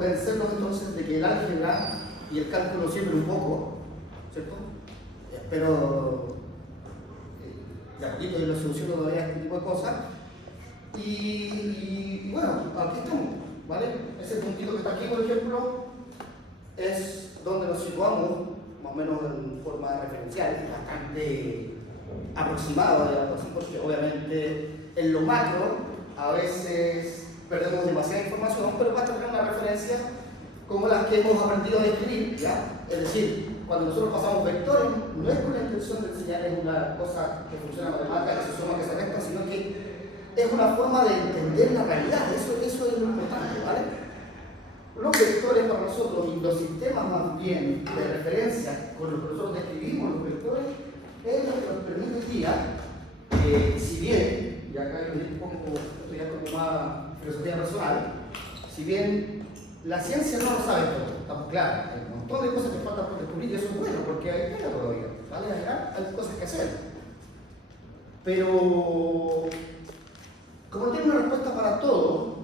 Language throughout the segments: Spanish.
Convencernos entonces de que el álgebra y el cálculo sirven un poco, ¿cierto? Pero de a poquito yo soluciono todavía este tipo de cosas. Y bueno, aquí estamos, ¿vale? Ese puntito que está aquí, por ejemplo, es donde nos situamos, más o menos en forma referencial, bastante aproximada, digamos así, porque obviamente en lo macro a veces perdemos demasiada información, pero basta tener una referencia como las que hemos aprendido a describir, ¿ya? Es decir, cuando nosotros pasamos vectores, no es con la intención de enseñarles una cosa que funciona matemática, que se suma, que se resta, sino que es una forma de entender la realidad, eso es lo importante, ¿vale? Los vectores para nosotros y los sistemas más bien de referencia con los que nosotros describimos los vectores es lo que nos permite hoy día, si bien, y acá yo un poco, esto ya como más filosofía personal, si bien la ciencia no lo sabe todo, estamos claros, hay un montón de cosas que faltan por descubrir y eso es bueno porque hay pena todavía, ¿vale? Hay cosas que hacer. Pero como no tiene una respuesta para todo,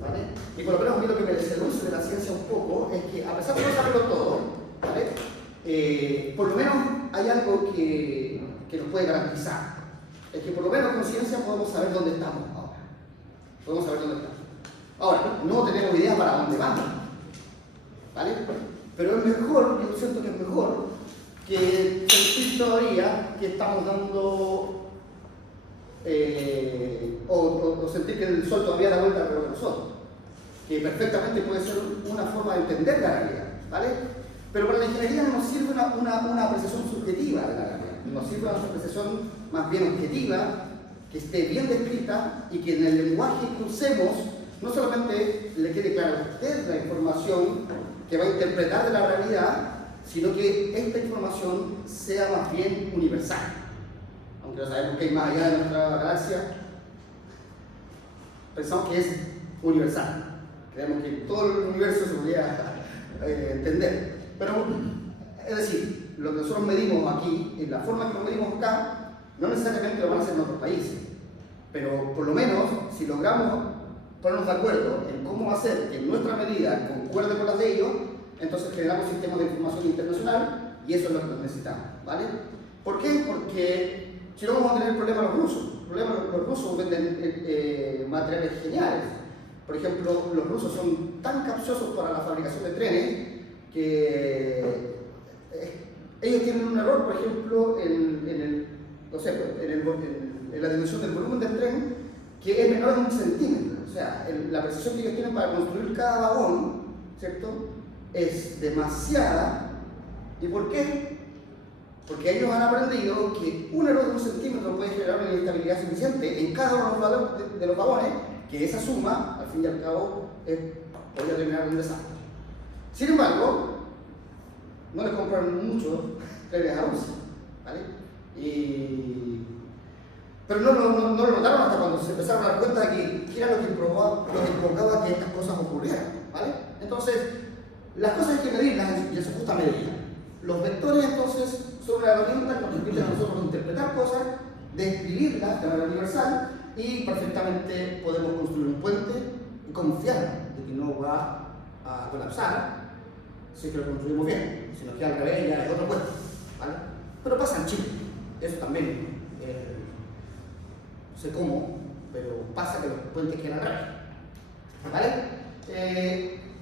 ¿vale? Y por lo menos a mí lo que me seduce de la ciencia un poco es que a pesar de no saberlo todo, ¿vale? Por lo menos hay algo que nos puede garantizar. Es que por lo menos con ciencia podemos saber dónde estamos ahora. Podemos saber dónde estamos. Ahora, no tenemos idea para dónde vamos, ¿vale? Pero es mejor, yo siento que es mejor que sentir todavía que estamos dando o sentir que el sol todavía da vuelta alrededor de nosotros, que perfectamente puede ser una forma de entender la realidad, ¿vale? Pero para la ingeniería no nos sirve una apreciación subjetiva de la realidad, nos sirve una apreciación más bien objetiva, que esté bien descrita y que en el lenguaje que usemos no solamente le quede clara a usted la información que va a interpretar de la realidad, sino que esta información sea más bien universal. Aunque no sabemos que hay más allá de nuestra galaxia, pensamos que es universal. Creemos que todo el universo se podría entender. Pero, es decir, lo que nosotros medimos aquí, en la forma que lo medimos acá, no necesariamente lo van a hacer en otros países. Pero, por lo menos, si logramos ponernos de acuerdo en cómo hacer que nuestra medida concuerde con las de ellos, entonces generamos sistemas de información internacional y eso es lo que necesitamos, ¿vale? ¿Por qué? Porque si no vamos a tener el problema los rusos. Los rusos venden materiales geniales. Por ejemplo, los rusos son tan capciosos para la fabricación de trenes que ellos tienen un error, por ejemplo, en la dimensión del volumen del tren, que es menor de 1 centímetro. O sea, la precisión que ellos tienen para construir cada vagón, ¿cierto?, es demasiada. ¿Y por qué? Porque ellos han aprendido que un error de 1 centímetro puede generar una inestabilidad suficiente en cada uno de los vagones, que esa suma, al fin y al cabo, podría terminar en un desastre. Sin embargo, no les compraron mucho trenes a Rusia, ¿vale? Pero no lo notaron hasta cuando se empezaron a dar cuenta de que era lo que provocaba que estas cosas ocurrieran, ¿vale? Entonces, las cosas hay que medirlas en su justa medida. Los vectores, entonces, son una herramienta que nos permite a nosotros interpretar cosas, describirlas de manera universal y perfectamente podemos construir un puente y confiar de que no va a colapsar si es que lo construimos bien, si nos queda al revés ya es otro puente, ¿vale? Pero pasa en Chile, eso también, no sé cómo, pero pasa que los puentes quedan al revés, ¿vale?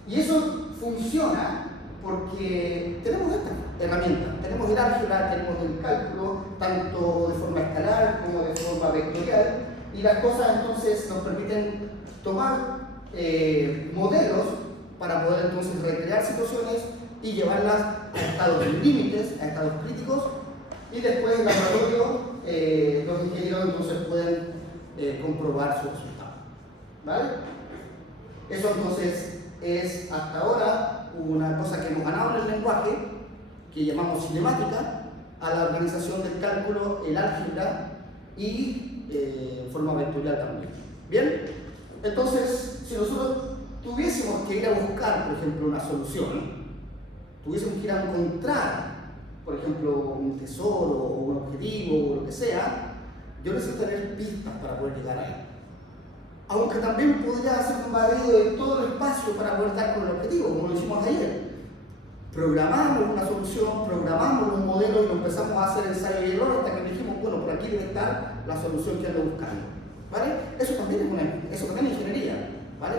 Y eso funciona porque tenemos esta herramienta, tenemos el álgebra, tenemos el cálculo, tanto de forma escalar como de forma vectorial, y las cosas entonces nos permiten tomar modelos para poder entonces recrear situaciones y llevarlas a estados límites, a estados críticos, y después en laboratorio los ingenieros entonces pueden comprobar su resultado, ¿vale? Eso entonces es hasta ahora una cosa que hemos ganado en el lenguaje, que llamamos cinemática, a la organización del cálculo, el álgebra y forma vectorial también. ¿Bien? Entonces, si nosotros tuviésemos que ir a buscar, por ejemplo, una solución, tuviésemos que ir a encontrar, por ejemplo, un tesoro o un objetivo o lo que sea, yo necesito tener pistas para poder llegar ahí. aunque también podría hacer un barrido de todo el espacio para poder dar con el objetivo, como lo hicimos ayer. Programamos una solución, programamos un modelo y lo empezamos a hacer ensayo y error hasta que dijimos, bueno, por aquí debe estar la solución que ando buscando, ¿vale? Eso también es ingeniería, ¿vale?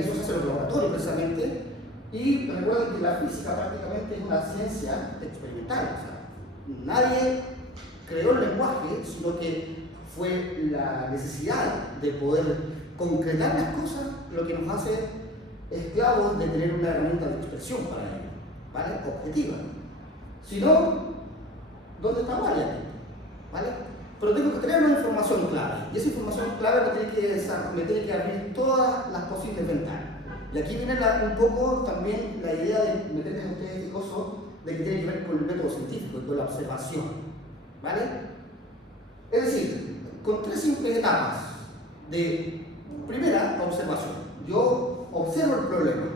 Eso se hace en los laboratorios precisamente, y recuerden que la física prácticamente es una ciencia experimental, o sea, nadie creó el lenguaje, sino que fue la necesidad de poder concretar las cosas lo que nos hace esclavos de tener una herramienta de expresión para ello, ¿vale? Objetiva. Si no, ¿dónde está María? ¿Vale? Pero tengo que tener una información clave, y esa información clave me tiene que abrir todas las posibles ventanas. Y aquí viene un poco también la idea de meterles a ustedes este coso de que tiene que ver con el método científico y con la observación, ¿vale? Es decir, con tres simples etapas. De primera, la observación. Yo observo el problema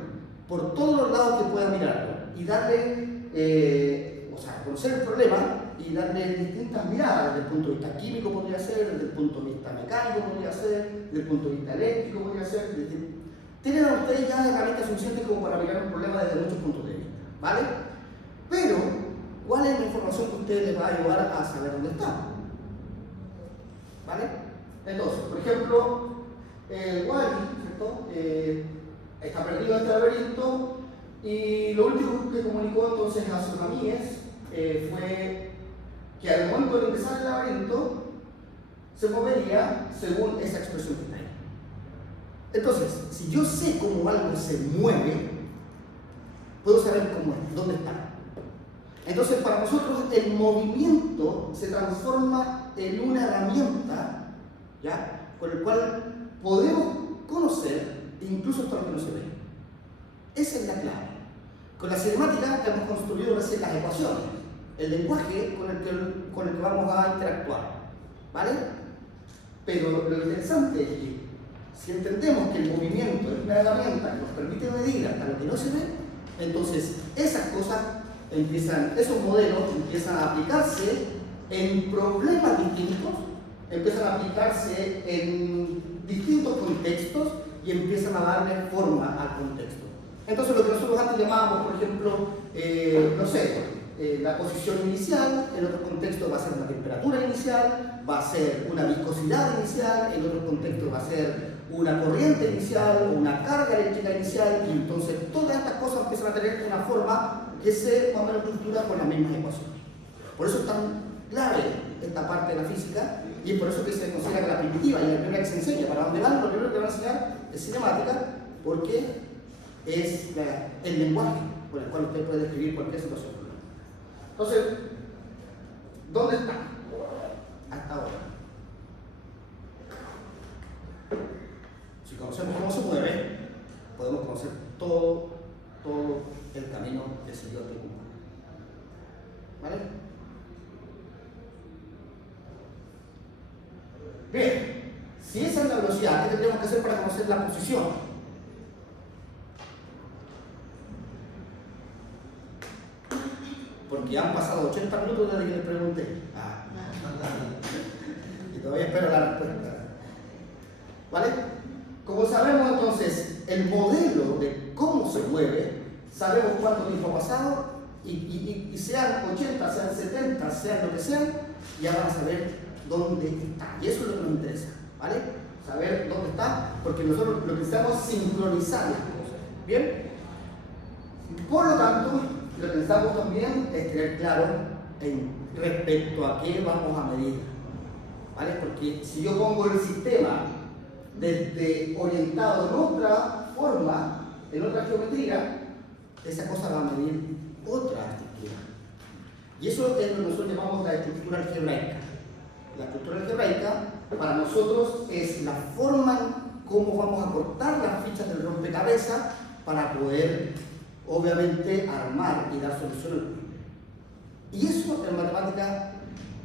por todos los lados que pueda mirarlo y darle, conocer el problema y darle distintas miradas. Desde el punto de vista químico podría ser, desde el punto de vista mecánico podría ser, desde el punto de vista eléctrico podría ser. Tienen a ustedes ya herramientas suficientes como para mirar un problema desde muchos puntos de vista, ¿vale? Pero, ¿cuál es la información que a ustedes les va a ayudar a saber dónde está? ¿Vale? Entonces, por ejemplo, el Wally, ¿cierto? Está perdido en este laberinto y lo último que comunicó entonces a sus amigues fue que al momento de ingresar al laberinto se movería según esa expresión que está ahí. Entonces, si yo sé cómo algo se mueve, puedo saber cómo es, dónde está. Entonces, para nosotros el movimiento se transforma en una herramienta, ¿ya?, con el cual podemos conocer incluso hasta lo que no se ve. Esa es la clave. Con la cinemática hemos construido recién las ecuaciones, el lenguaje con el que vamos a interactuar, ¿vale? Pero lo interesante es que si entendemos que el movimiento es una herramienta que nos permite medir hasta lo que no se ve, entonces esas cosas esos modelos empiezan a aplicarse en problemas distintos, empiezan a aplicarse en distintos contextos y empiezan a darle forma al contexto. Entonces lo que nosotros antes llamábamos, por ejemplo, la posición inicial, en otro contexto va a ser una temperatura inicial, va a ser una viscosidad inicial, en otro contexto va a ser una corriente inicial, una carga eléctrica inicial, y entonces todas estas cosas empiezan a tener una forma que se más o menos estructura con las mismas ecuaciones. Por eso es tan clave esta parte de la física, y es por eso que se considera que la primitiva y la primera que se enseña, para dónde van, lo primero que van a enseñar es cinemática, porque es el lenguaje con el cual usted puede describir cualquier situación. Entonces, ¿dónde está? Hasta ahora. Si conocemos cómo se mueve, podemos conocer todo el camino que siguió este cubo. ¿Vale? Bien, si esa es la velocidad, ¿qué tendríamos que hacer para conocer la posición? Porque han pasado 80 minutos desde que les pregunté. Y todavía espero la respuesta. ¿Vale? Como sabemos entonces el modelo de cómo se mueve, sabemos cuánto tiempo ha pasado y sean 80, sean 70, sean lo que sean, ya van a saber dónde está. Y eso es lo que nos interesa, ¿vale? Saber dónde está, porque nosotros lo que necesitamos es sincronizar las cosas. ¿Bien? Por lo tanto, lo que necesitamos también es tener claro respecto a qué vamos a medir, ¿vale? Porque si yo pongo el sistema desde orientado en otra forma, en otra geometría, esa cosa va a medir otra estructura. Y eso es lo que nosotros llamamos la estructura algebraica. La estructura algebraica para nosotros es la forma en cómo vamos a cortar las fichas del rompecabezas para poder, obviamente, armar y dar soluciones. Y eso en matemática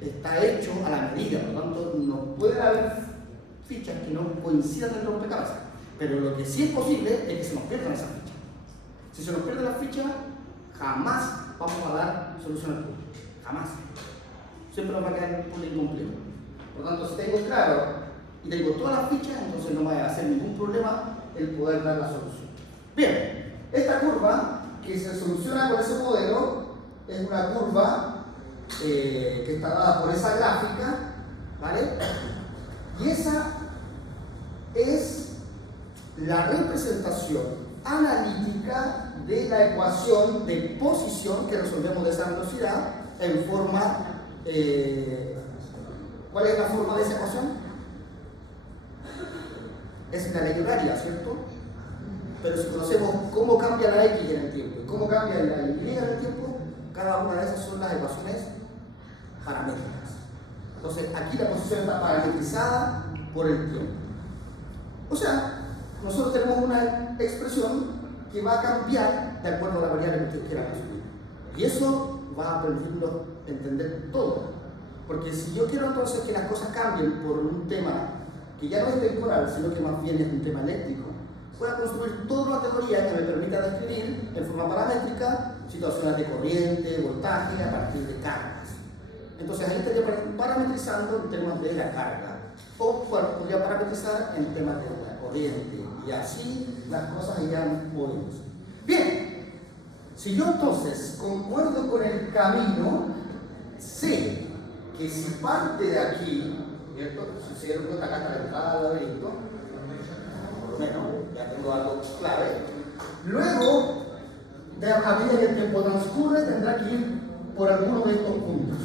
está hecho a la medida, por lo tanto no puede haber fichas que no coincidan en el rompecabezas. Pero lo que sí es posible es que se nos pierdan esas fichas. Si se nos pierden las fichas, jamás vamos a dar solución al punto. Jamás. Siempre nos va a quedar un punto incumplido. Por lo tanto, si tengo claro y tengo todas las fichas, entonces no me va a hacer ningún problema el poder dar la solución. Bien, esta curva que se soluciona con ese modelo es una curva que está dada por esa gráfica, ¿vale? Y esa es la representación analítica de la ecuación de posición que resolvemos de esa velocidad en forma... ¿cuál es la forma de esa ecuación? Es una ley horaria, ¿cierto? Pero si conocemos cómo cambia la X en el tiempo y cómo cambia la Y en el tiempo, cada una de esas son las ecuaciones paramétricas. Entonces, aquí la posición está parametrizada por el tiempo. O sea, nosotros tenemos una expresión que va a cambiar de acuerdo a la variable que ustedes quieran asumir. Y eso va a permitirnos entender todo. Porque si yo quiero entonces que las cosas cambien por un tema que ya no es temporal, sino que más bien es un tema eléctrico, voy a construir toda una teoría que me permita describir en forma paramétrica situaciones de corriente, voltaje, a partir de cargas. Entonces ahí estaría parametrizando en temas de la carga, o podría parametrizar en temas de la corriente, y así las cosas irían moviéndose. Bien, si yo entonces concuerdo con el camino, sé que si parte de aquí, ¿cierto? Si se dieron cuenta, acá está la entrada del laberinto, por lo menos, ya tengo algo clave. Luego, a medida que el tiempo transcurre, tendrá que ir por alguno de estos puntos.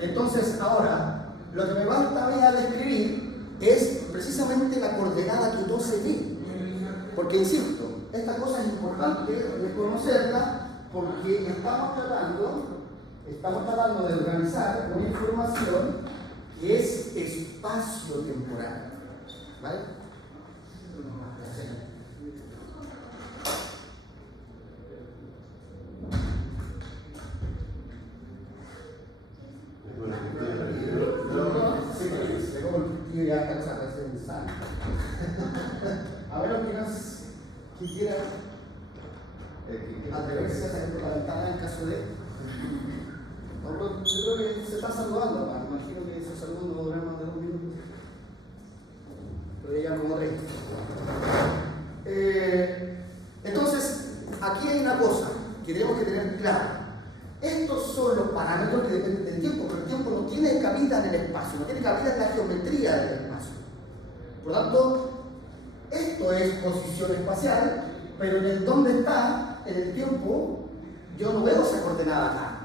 Entonces, ahora, lo que me falta a describir es precisamente la coordenada que no se ve. Porque, insisto, esta cosa es importante de conocerla porque estamos tratando de organizar una información que es espacio-temporal. ¿Vale? A ver, ¿quién quiera atreverse a salir por la ventana en caso de... Yo creo que se está saludando, me imagino que ese saludo no durará más de 2 minutos. Pero ya como 3. Entonces, aquí hay una cosa que tenemos que tener clara. Estos son los parámetros que dependen del tiempo, pero el tiempo no tiene cabida en el espacio, no tiene cabida en la geometría del espacio. Por lo tanto, esto es posición espacial, pero en el dónde está, en el tiempo, yo no veo esa coordenada acá.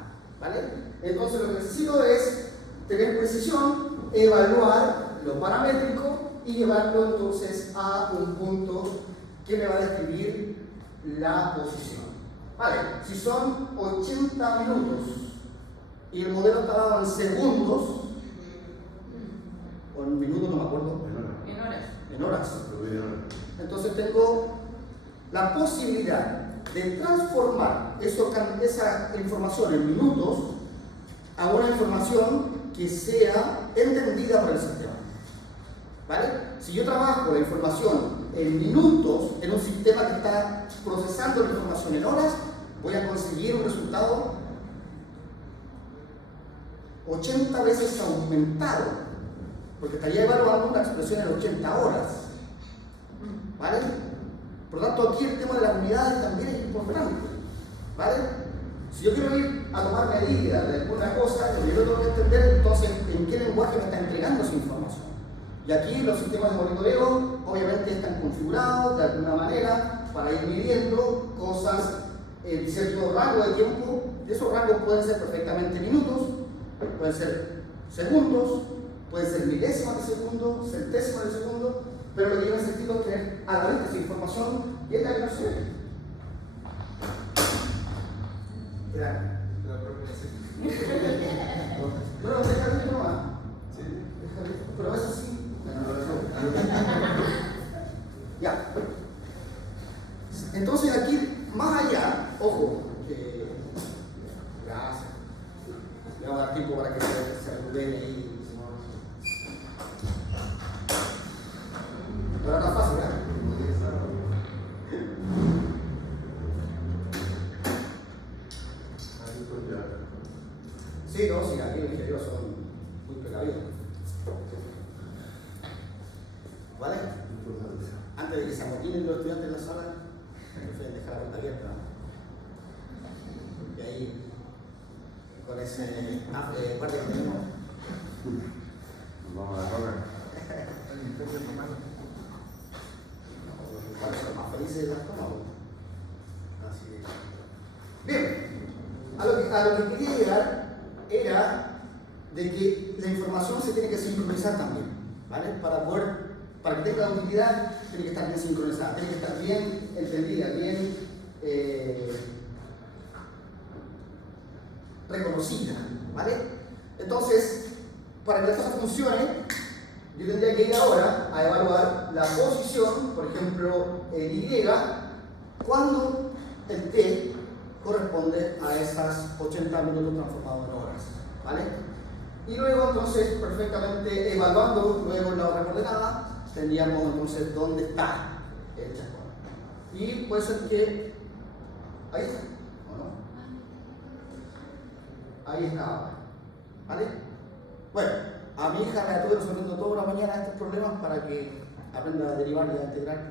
¿Vale? Entonces lo que necesito es tener precisión, evaluar lo paramétrico y llevarlo entonces a un punto que me va a describir la posición. Vale, si son 80 minutos y el modelo está dado en segundos, o en minutos, no me acuerdo. En horas. Entonces tengo la posibilidad de transformar esa información en minutos a una información que sea entendida por el sistema. ¿Vale? Si yo trabajo la información en minutos en un sistema que está procesando la información en horas, voy a conseguir un resultado 80 veces aumentado, porque estaría evaluando una expresión en 80 horas. ¿Vale? Por lo tanto, aquí el tema de las unidades también es importante. ¿Vale? Si yo quiero ir a tomar medidas de alguna cosa, yo tengo que entender entonces en qué lenguaje me está entregando esa información. Y aquí los sistemas de monitoreo obviamente están configurados de alguna manera para ir midiendo cosas en cierto rango de tiempo. Esos rangos pueden ser perfectamente minutos, pueden ser segundos, pueden ser milésimas de segundo, centésimas de segundo, pero lo que yo necesito es tener a la vista esa información y es la que no sé. Pero déjame nomás. Pero es así. Ya. Entonces aquí, más allá, ojo, gracias. Le voy a dar tiempo para que se recupere ahí. Pero no es fácil, ¿eh? Sí, no, sí, aquí los ingenieros son muy precavidos. abierta, ¿no? Y ahí, con ese guardia que tenemos. Vamos a correr. ¿Cuáles son los más felices de las tomas? Así que. Bien, a lo que quería llegar era de que la información se tiene que sincronizar también, ¿vale? Para que tenga utilidad, tiene que estar bien sincronizada, tiene que estar bien entendida, bien reconocida, ¿vale? Entonces, para que la cosa funcione, yo tendría que ir ahora a evaluar la posición, por ejemplo, en Y, cuando el T corresponde a esas 80 minutos transformados en horas, ¿vale? Y luego, entonces, perfectamente evaluando luego en la otra coordenada, tendríamos entonces dónde está el chascón. Y puede ser que ahí está, ¿o no? Ahí está ahora, ¿vale? Bueno, a mi hija la estuve resolviendo toda la mañana estos problemas para que aprenda a derivar y a integrar. No,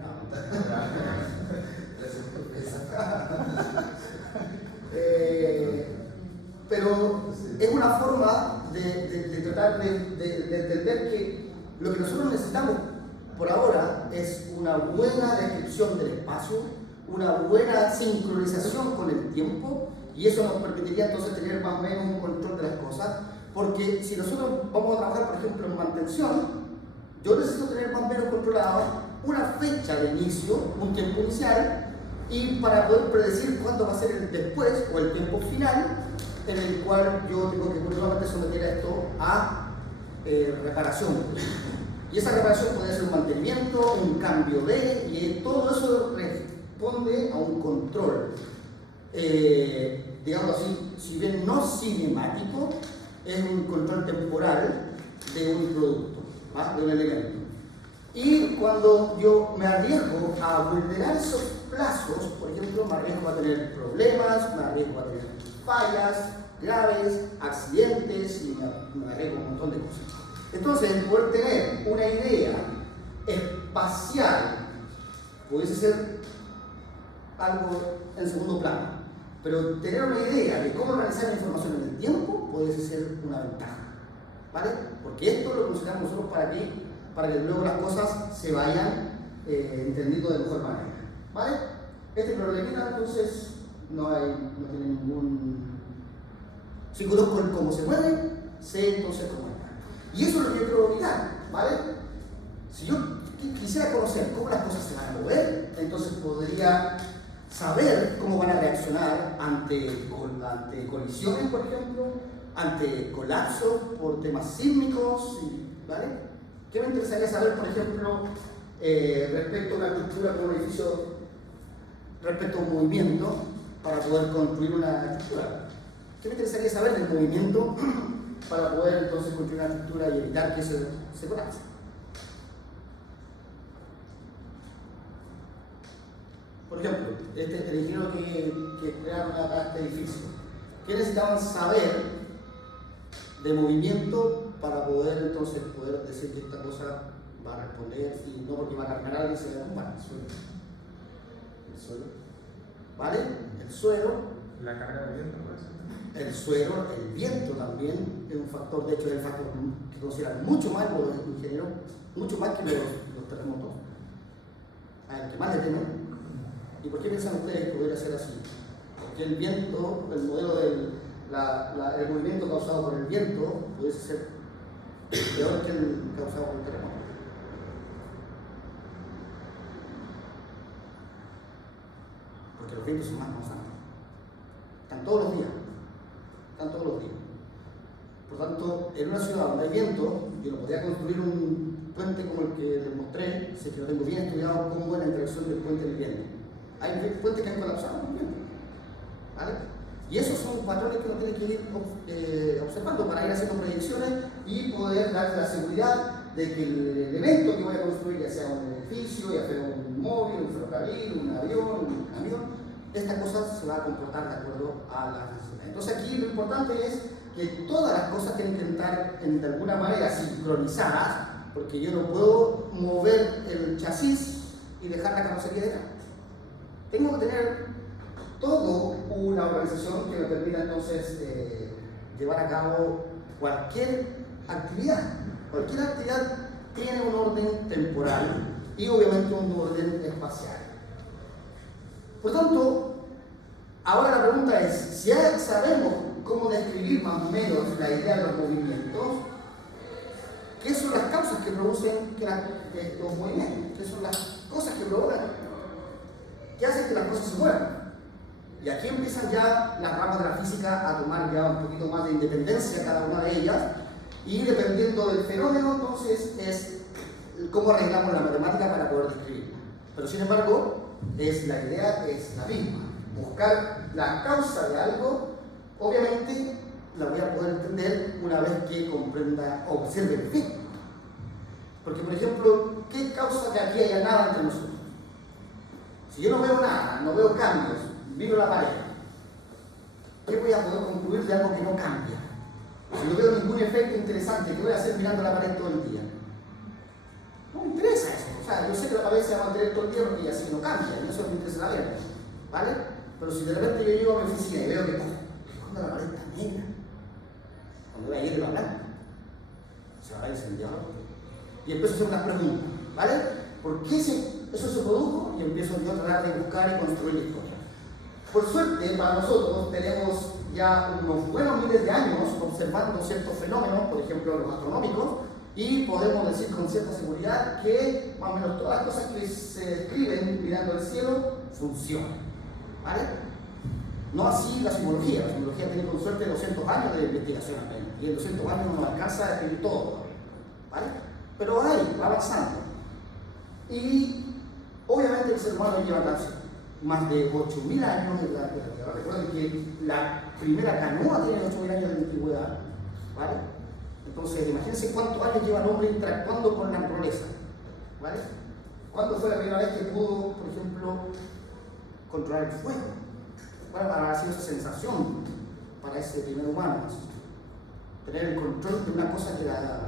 pero es una forma de tratar de entender que lo que nosotros necesitamos por ahora es una buena descripción del espacio, una buena sincronización con el tiempo, y eso nos permitiría entonces tener más o menos un control de las cosas, porque si nosotros vamos a trabajar, por ejemplo, en mantención, yo necesito tener más o menos controlado una fecha de inicio, un tiempo inicial, y para poder predecir cuándo va a ser el después o el tiempo final, en el cual yo tengo que nuevamente someter a esto a reparación. Y esa reparación puede ser un mantenimiento, un cambio de, y todo eso responde a un control. Digamos así, si bien no cinemático, es un control temporal de un producto, ¿va? De un elemento. Y cuando yo me arriesgo a vulnerar esos plazos, por ejemplo, me arriesgo a tener problemas, me arriesgo a tener fallas graves, accidentes, y me arriesgo a un montón de cosas. Entonces, el poder tener una idea espacial pudiese ser algo en segundo plano, pero tener una idea de cómo organizar la información en el tiempo puede ser una ventaja, ¿vale? Porque esto lo consideramos nosotros para que luego las cosas se vayan entendiendo de mejor manera, ¿vale? Este problemita entonces no tiene ningún... Si conozco el cómo se mueve, sé entonces cómo está. Y eso es lo que yo quiero evitar, ¿vale? Si yo quisiera conocer cómo las cosas se van a mover, entonces podría saber cómo van a reaccionar ante colisiones, por ejemplo, ante colapsos por temas sísmicos, ¿vale? ¿Qué me interesaría saber, por ejemplo, respecto a una estructura como un edificio, respecto a un movimiento, para poder construir una estructura? ¿Qué me interesaría saber del movimiento para poder entonces construir una estructura y evitar que se colapse? Por ejemplo, el ingeniero que crearon este edificio, ¿qué necesitaban saber de movimiento para poder entonces decir que esta cosa va a responder y no porque va a caminar alguien se va a tumbar? El suelo, ¿vale? El suelo, la carga de viento, ¿no? El suelo, el viento también es un factor, de hecho es el factor que consideran mucho más los ingenieros, mucho más que los terremotos, al que más le temen. ¿Y por qué piensan ustedes que podría ser así? Porque el viento, el modelo del el movimiento causado por el viento puede ser peor que el causado por el terremoto. Porque los vientos son más constantes. Están todos los días. Por tanto, en una ciudad donde hay viento, yo no podría construir un puente como el que les mostré, si es que lo tengo bien estudiado cómo es la interacción del puente y el viento. Hay puentes que han colapsado con el viento, ¿vale? Y esos son patrones que uno tiene que ir observando para ir haciendo proyecciones y poder dar la seguridad de que el elemento que voy a construir, ya sea un edificio, ya sea un móvil, un ferrocarril, un avión, un camión, esta cosa se va a comportar de acuerdo a las necesidades. Entonces aquí lo importante es que todas las cosas tienen que estar de alguna manera sincronizadas, porque yo no puedo mover el chasis y dejar la carrocería de acá. Tengo que tener todo una organización que me permita entonces llevar a cabo cualquier actividad. Cualquier actividad tiene un orden temporal y obviamente un orden espacial. Por tanto, ahora la pregunta es, si ya sabemos cómo describir más o menos la idea de los movimientos, ¿qué son las causas que producen estos movimientos? ¿Qué son las cosas que provocan? ¿Qué hacen que las cosas se muevan? Y aquí empiezan ya las ramas de la física a tomar ya un poquito más de independencia cada una de ellas, y dependiendo del fenómeno, entonces es cómo arreglamos la matemática para poder describirla. Pero sin embargo, la idea es la misma. Buscar la causa de algo, obviamente la voy a poder entender una vez que comprenda o observe el efecto. Porque, por ejemplo, ¿qué causa que aquí haya nada entre nosotros? Si yo no veo nada, no veo cambios, miro la pared, ¿qué voy a poder concluir de algo que no cambia? Si no veo ningún efecto interesante, ¿qué voy a hacer mirando la pared todo el día? No me interesa eso. O sea, yo sé que la pared se va a mantener todo el día porque así no cambia, y eso me interesa ver, ¿vale? Pero si de repente yo llego a mi oficina y veo que cuando la pared está negra, cuando voy a ir de la blanca, se va a incendiar. Y empiezo a hacer unas preguntas, ¿vale? ¿Por qué eso se produjo? Y empiezo yo a tratar de buscar y construir la historia. Por suerte, para nosotros tenemos ya unos buenos miles de años observando ciertos fenómenos, por ejemplo los astronómicos, y podemos decir con cierta seguridad que más o menos todas las cosas que se describen mirando el cielo funcionan, ¿vale? No así la sismología tiene con suerte 200 años de investigación apenas, y en 200 años no nos alcanza a describir todo, ¿vale? Pero ahí va avanzando. Y obviamente el ser humano lleva más de 8.000 años en la Tierra. Recuerden que la primera canoa tiene 8.000 años de antigüedad, ¿vale? Entonces, imagínense cuántos años lleva el hombre interactuando con la naturaleza, ¿vale? ¿Cuándo fue la primera vez que pudo, por ejemplo, controlar el fuego? ¿Cuál ha sido esa sensación para ese primer humano? Tener el control de una cosa que era...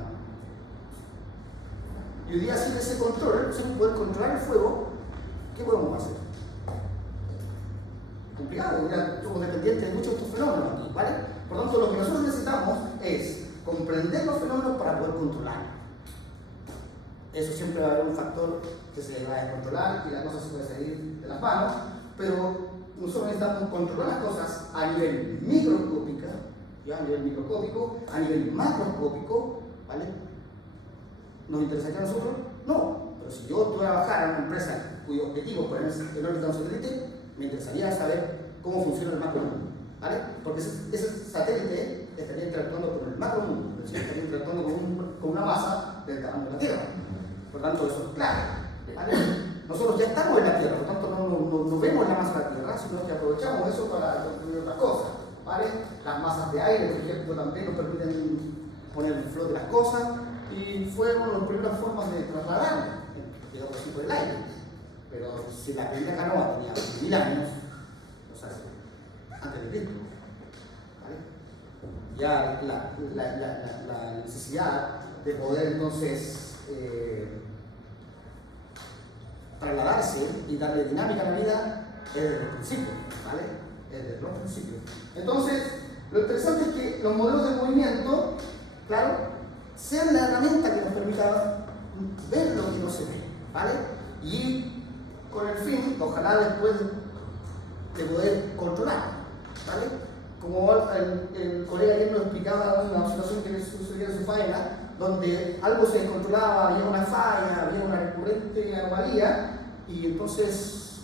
Y hoy día, sin ese control, sin poder controlar el fuego, ¿qué podemos hacer? Complicado, ya somos dependientes de muchos de estos fenómenos aquí, ¿vale? Por lo tanto, lo que nosotros necesitamos es comprender los fenómenos para poder controlarlos. Eso siempre va a haber un factor que se va a descontrolar y la cosa se puede salir de las manos, pero nosotros necesitamos controlar las cosas a nivel microscópico, ¿ya? A nivel microscópico, a nivel macroscópico, ¿vale? ¿Nos interesaría a nosotros? No, pero si yo voy a trabajar en una empresa cuyo objetivo es poner en órbita un satélite, me interesaría saber cómo funciona el macromundo, ¿vale? Porque ese satélite estaría interactuando con el macromundo, es decir, estaría interactuando con una masa del tamaño de la Tierra. Por tanto, eso es clave, ¿vale? Nosotros ya estamos en la Tierra, por tanto no vemos la masa de la Tierra, sino que aprovechamos eso para construir otras cosas, ¿vale? Las masas de aire, por ejemplo, también nos permiten poner en flote las cosas, y fueron una de las primeras formas de trasladar, digamos así, por el aire. Pero si la primera canoa tenía 1.000 años, o sea, antes de Cristo, ¿vale? Ya la necesidad de poder entonces trasladarse y darle dinámica a la vida es desde el principio, ¿vale? Es desde los principios. Entonces, lo interesante es que los modelos de movimiento, claro, sean la herramienta que nos permita ver lo que no se ve, ¿vale? Y con el fin, ojalá después de poder controlar, ¿vale? Como el colega ayer nos explicaba una situación que sucedía en su faena, donde algo se descontrolaba, había una falla, había una recurrente anomalía, y entonces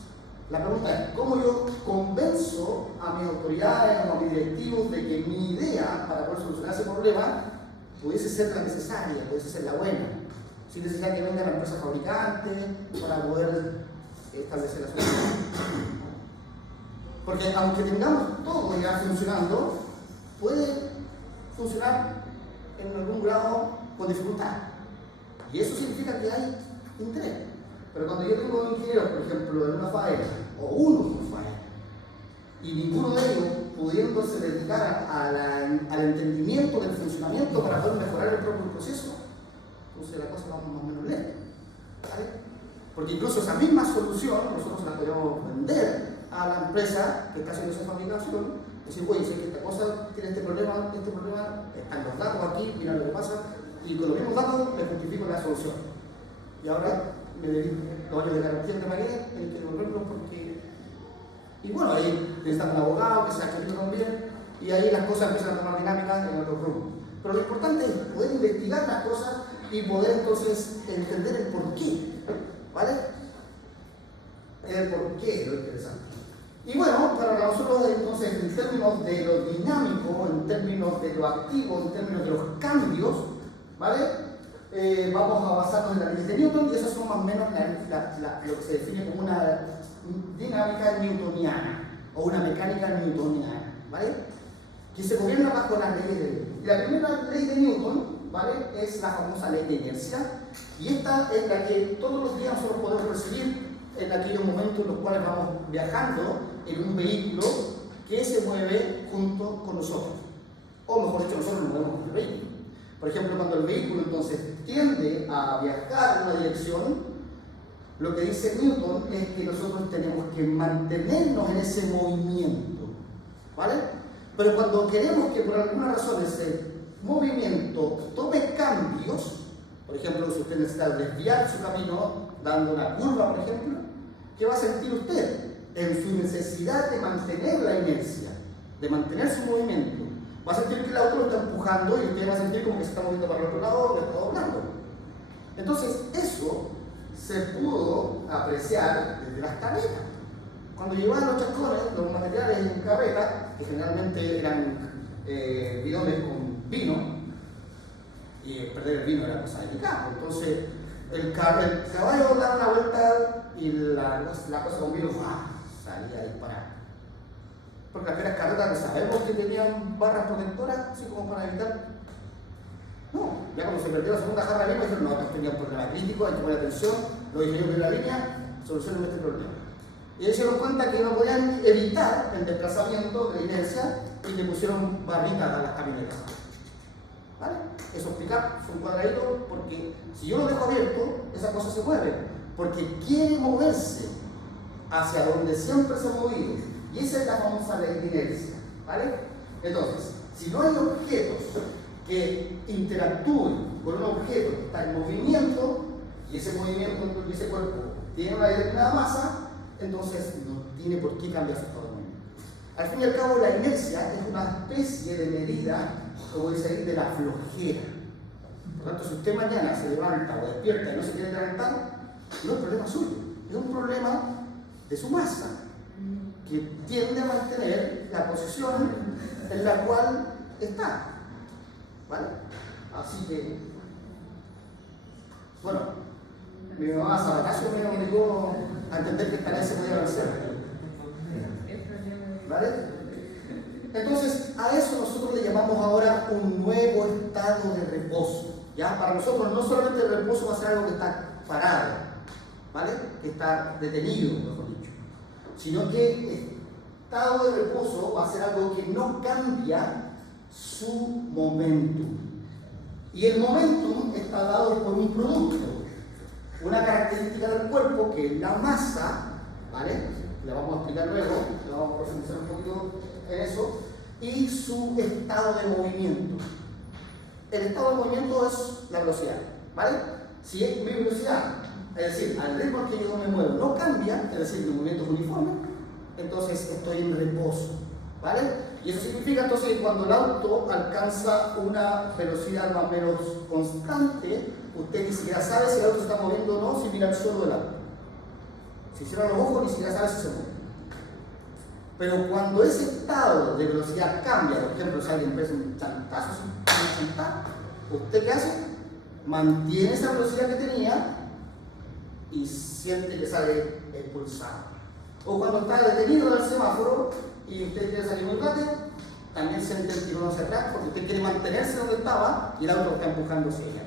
la pregunta es, ¿cómo yo convenzo a mis autoridades o a mis directivos de que mi idea para poder solucionar ese problema pudiese ser la necesaria, pudiese ser la buena, sin necesidad que venga la empresa fabricante para poder establecer la solución? Porque aunque tengamos todo ya funcionando, puede funcionar en algún grado con dificultad. Y eso significa que hay interés. Pero cuando yo tengo un ingeniero, por ejemplo, en una faena, o uno en una faena, y ninguno de ellos pudiéndose dedicar al entendimiento del funcionamiento para poder mejorar el propio proceso, entonces la cosa va más o menos lenta, ¿vale? Porque incluso esa misma solución nosotros la podemos vender a la empresa que está haciendo esa fabricación, decir, oye, si esta cosa tiene este problema, están los datos aquí, mira lo que pasa, y con los mismos datos le justifico la solución. Y ahora me dedico los años de garantía que pagué, hay que devolverlo porque... Y bueno, ahí necesitan un abogado que sea querido también, y ahí las cosas empiezan a tomar dinámicas en otro rumbo. Pero lo importante es poder investigar las cosas y poder entonces entender el porqué, ¿vale? El porqué es lo interesante. Y bueno, para nosotros entonces, en términos de lo dinámico, en términos de lo activo, en términos de los cambios, ¿vale? Vamos a basarnos en la ley de Newton y esas son más o menos lo que se define como una dinámica newtoniana o una mecánica newtoniana, ¿vale? Que se gobierna bajo las leyes de Newton. Y la primera ley de Newton, ¿vale? Es la famosa ley de inercia, y esta es la que todos los días nosotros podemos percibir en aquellos momentos en los cuales vamos viajando en un vehículo que se mueve junto con nosotros, o mejor dicho, nosotros nos movemos con el vehículo. Por ejemplo, cuando el vehículo entonces tiende a viajar en una dirección, lo que dice Newton es que nosotros tenemos que mantenernos en ese movimiento, ¿vale? Pero cuando queremos que por alguna razón ese movimiento tome cambios, por ejemplo, si usted necesita desviar su camino dando una curva, por ejemplo, ¿qué va a sentir usted? En su necesidad de mantener la inercia, de mantener su movimiento. Va a sentir que el auto lo está empujando y usted va a sentir como que se está moviendo para el otro lado o que está doblando. Entonces, eso se pudo apreciar desde las carretas. Cuando llevaban los chascones, los materiales en carreta, que generalmente eran bidones con vino, y perder el vino era cosa delicada. Entonces, el caballo daba una vuelta y la cosa con vino salía disparada. Porque las primeras carretas que sabemos que tenían barras protectoras, así como para evitar. No, ya cuando se perdió la segunda jarra de vino, dijeron, no, esto tenía un problema crítico, hay que poner atención, lo ingenieros de la línea, solucionen este problema. Y ellos se dieron cuenta que no podían evitar el desplazamiento de la inercia y le pusieron barritas a las camionetas. ¿Vale? Esos pick-up son cuadraditos porque si yo lo dejo abierto, esa cosa se mueve, porque quiere moverse hacia donde siempre se ha movido. Y esa es la famosa ley de inercia, ¿vale? Entonces, si no hay objetos que interactúen con un objeto que está en movimiento, y ese movimiento, y ese cuerpo tiene una determinada masa, entonces no tiene por qué cambiar su estado de movimiento. Al fin y al cabo, la inercia es una especie de medida, como dice ahí, de la flojera. Por tanto, si usted mañana se levanta o despierta y no se quiere levantar, no es un problema suyo, es un problema de su masa, que tiende a mantener la posición en la cual está. ¿Vale? Así que, bueno, mi mamá Sabatazo me obligó a entender que esta ley se podía vencer. ¿Vale? Entonces, a eso nosotros le llamamos ahora un nuevo estado de reposo. ¿Ya? Para nosotros no solamente el reposo va a ser algo que está parado, ¿vale? Que está detenido, mejor dicho, sino que el estado de reposo va a ser algo que no cambia su momentum. Y el momentum está dado por un producto, una característica del cuerpo que es la masa, ¿vale? La vamos a explicar luego, la vamos a profundizar un poquito en eso, y su estado de movimiento. El estado de movimiento es la velocidad, ¿vale? Si es mi velocidad, es decir, al ritmo al que yo me muevo no cambia, es decir, mi movimiento es uniforme, entonces estoy en reposo, ¿vale? Y eso significa entonces que cuando el auto alcanza una velocidad más o menos constante, usted ni siquiera sabe si el auto se está moviendo o no si mira el suelo del auto. Si cierra los ojos, ni siquiera sabe si se mueve. Pero cuando ese estado de velocidad cambia, por ejemplo, si alguien empieza un chantazo, ¿usted qué hace? Mantiene esa velocidad que tenía y siente que sale expulsado. O cuando está detenido en el semáforo y usted quiere salir muy rápido, también siente el tirón hacia atrás porque usted quiere mantenerse donde estaba y el auto está empujando hacia ella.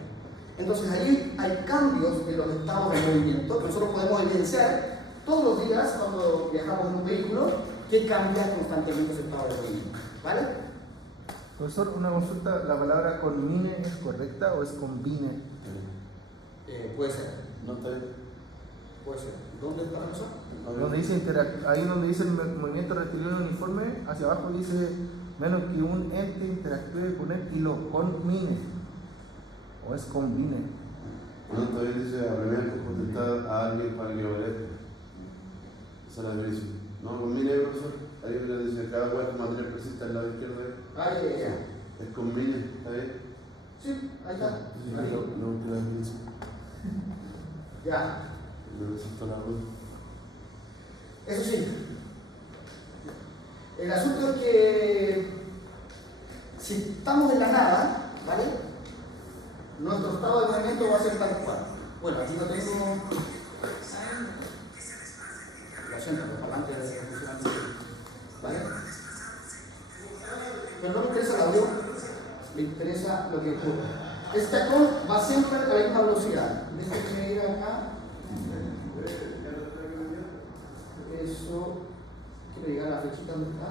Entonces ahí hay cambios en los estados de movimiento que nosotros podemos evidenciar todos los días cuando viajamos en un vehículo que cambia constantemente ese estado de movimiento. ¿Vale? Profesor, una consulta, ¿la palabra conmine es correcta o es combine? Puede ser. No te... Puede ser. ¿Dónde está la cosa? Donde dice ahí donde dice el movimiento rectilíneo uniforme, hacia abajo dice menos que un ente interactúe con él y lo conmine. O es combine. No, todavía dice apremiar con potestad a alguien para que obedezca. Esa es la definición. No, combine, profesor. Ahí me dice cada cual que material persiste al lado izquierdo. Ah, ya. Es combine, ¿está bien? Sí, ahí está. Sí, no, la definición. Ya. Me resulta la duda. Eso sí. El asunto es que si estamos en la nada, ¿vale? Nuestro estado de movimiento va a ser tal cual. Bueno, aquí no tengo. Lo siento, para adelante de funcionamiento. ¿Vale? Pero no me interesa el audio, me interesa lo que ocurre. Este tacón va siempre a la misma velocidad. Déjenme ir acá. Eso. Quiero llegar a la flechita donde está.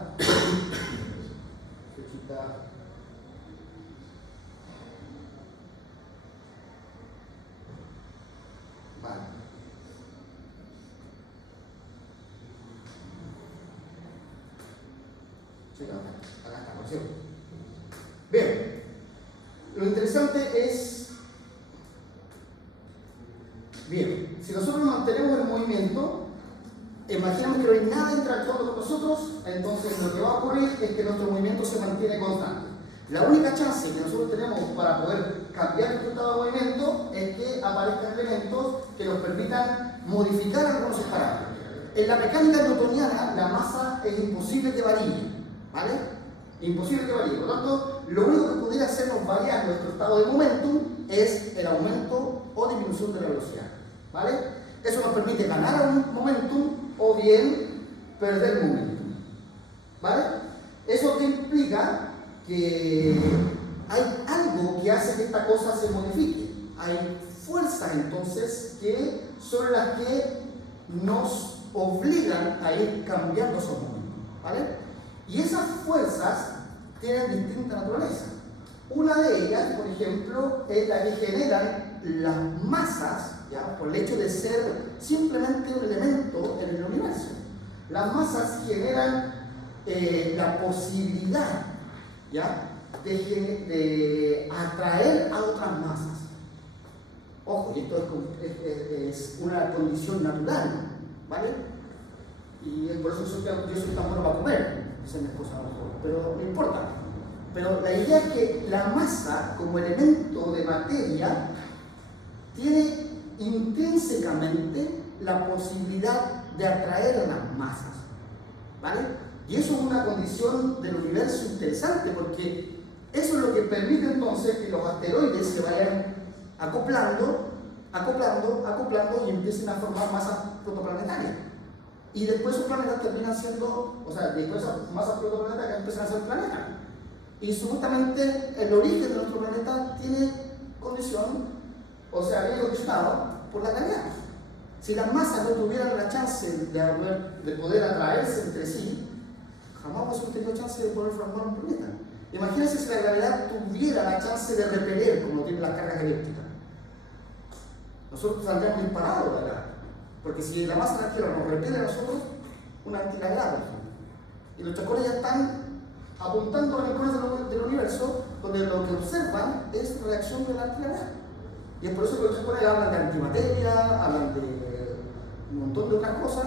Flechita. Vale. Sí, acá está, ¿no es cierto? Bien. Lo interesante es. Bien, si nosotros mantenemos el movimiento, imaginamos que no hay nada interactuando con nosotros, entonces lo que va a ocurrir es que nuestro movimiento se mantiene constante. La única chance que nosotros tenemos para poder cambiar el estado de movimiento es que aparezcan elementos que nos permitan modificar algunos parámetros. En la mecánica newtoniana, la masa es imposible que varíe, ¿vale? Imposible que varíe. Por lo tanto, lo único que pudiera hacernos variar nuestro estado de momentum es el aumento o disminución de la velocidad, ¿vale? Eso nos permite ganar un momentum o bien perder momentum, ¿vale? Eso que implica que hay algo que hace que esta cosa se modifique. Hay fuerzas entonces que son las que nos obligan a ir cambiando esos momentos, ¿vale? Y esas fuerzas tienen distinta naturaleza. Una de ellas, por ejemplo, es la que generan las masas, ¿ya? Por el hecho de ser simplemente un elemento en el universo. Las masas generan la posibilidad, ¿ya? De atraer a otras masas. Ojo, y esto es una condición natural, ¿vale? Y por eso yo soy tan bueno para comer, dice mi esposa a lo mejor, pero no importa. Pero la idea es que la masa, como elemento de materia, tiene intrínsecamente la posibilidad de atraer a las masas, ¿vale? Y eso es una condición del universo interesante, porque eso es lo que permite entonces que los asteroides se vayan acoplando y empiecen a formar masas protoplanetarias. Y después esos planetas terminan siendo, o sea, después esas masas protoplanetarias empiezan a ser planetas. Y supuestamente el origen de nuestro planeta tiene condición, o sea, bien condicionado por la gravedad. Si las masas no tuvieran la chance de poder atraerse entre sí, jamás hubiésemos tenido chance de poder formar un planeta. Imagínense si la gravedad tuviera la chance de repeler, como tienen las cargas eléctricas. Nosotros saldríamos disparados de acá. Porque si la masa de la Tierra nos repele a nosotros, una antigravedad, por ejemplo. Y los chacones ya están apuntando a los rincones del universo, donde lo que observan es reacción de la antigravedad. Y es por eso que los chacones hablan de antimateria, hablan de un montón de otras cosas,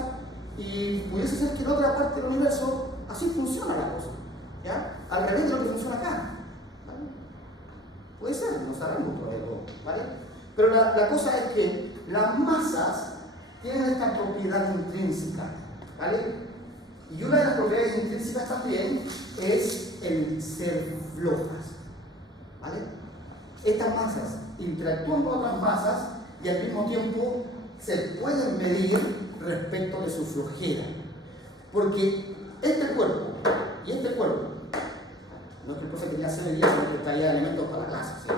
y pudiese ser que en otra parte del universo así funciona la cosa, ¿ya? Al revés de lo que funciona acá, ¿vale? Puede ser, no sabemos todavía todo, ¿vale? Pero la cosa es que las masas tienen esta propiedad intrínseca, ¿vale? Y una de las propiedades intrínsecas también es el ser flojas, ¿vale? Estas masas interactúan con otras masas y al mismo tiempo se pueden medir respecto de su flojera. Porque este cuerpo y este cuerpo, no es que el profe tenía 6 días, sino que traía elementos para la clase, ¿sí?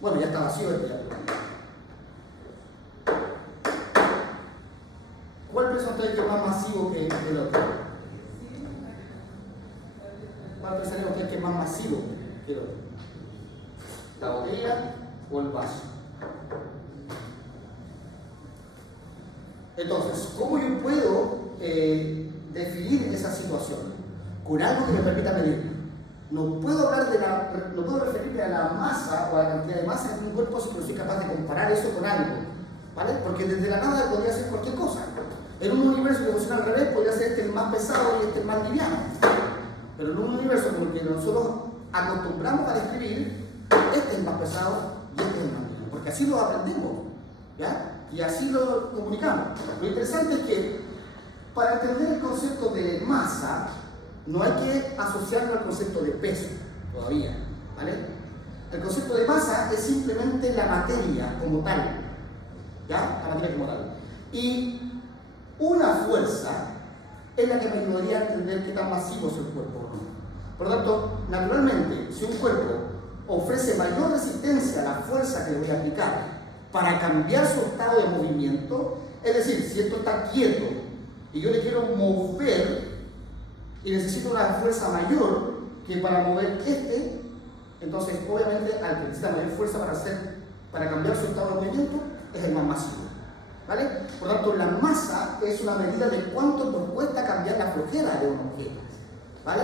Bueno, ya está vacío este ya. ¿Cuál piensa ustedes que es más masivo que el otro? ¿Cuál pensarían ustedes que es más masivo que el otro? ¿La botella o el vaso? definir esa situación con algo que me permita medir. No puedo referirme a la masa o a la cantidad de masa en un cuerpo si no soy capaz de comparar eso con algo, ¿vale? Porque desde la nada podría ser cualquier cosa. En un universo que funciona al revés, podría ser este el más pesado y este el más liviano. Pero en un universo como el que nosotros acostumbramos a describir, este es el más pesado y este es el más liviano. Porque así lo aprendemos, ¿ya? Y así lo comunicamos. Lo interesante es que para entender el concepto de masa, no hay que asociarlo al concepto de peso todavía, ¿vale? El concepto de masa es simplemente la materia como tal, ¿ya? La materia como tal. Y una fuerza es la que me ayudaría a entender qué tan masivo es el cuerpo. Por lo tanto, naturalmente, si un cuerpo ofrece mayor resistencia a la fuerza que le voy a aplicar para cambiar su estado de movimiento, es decir, si esto está quieto y yo le quiero mover y necesito una fuerza mayor que para mover este, entonces obviamente al que necesita mayor fuerza para cambiar su estado de movimiento es el más masivo, ¿vale? Por lo tanto, la masa es una medida de cuánto nos cuesta cambiar la flojera de un objeto, ¿vale?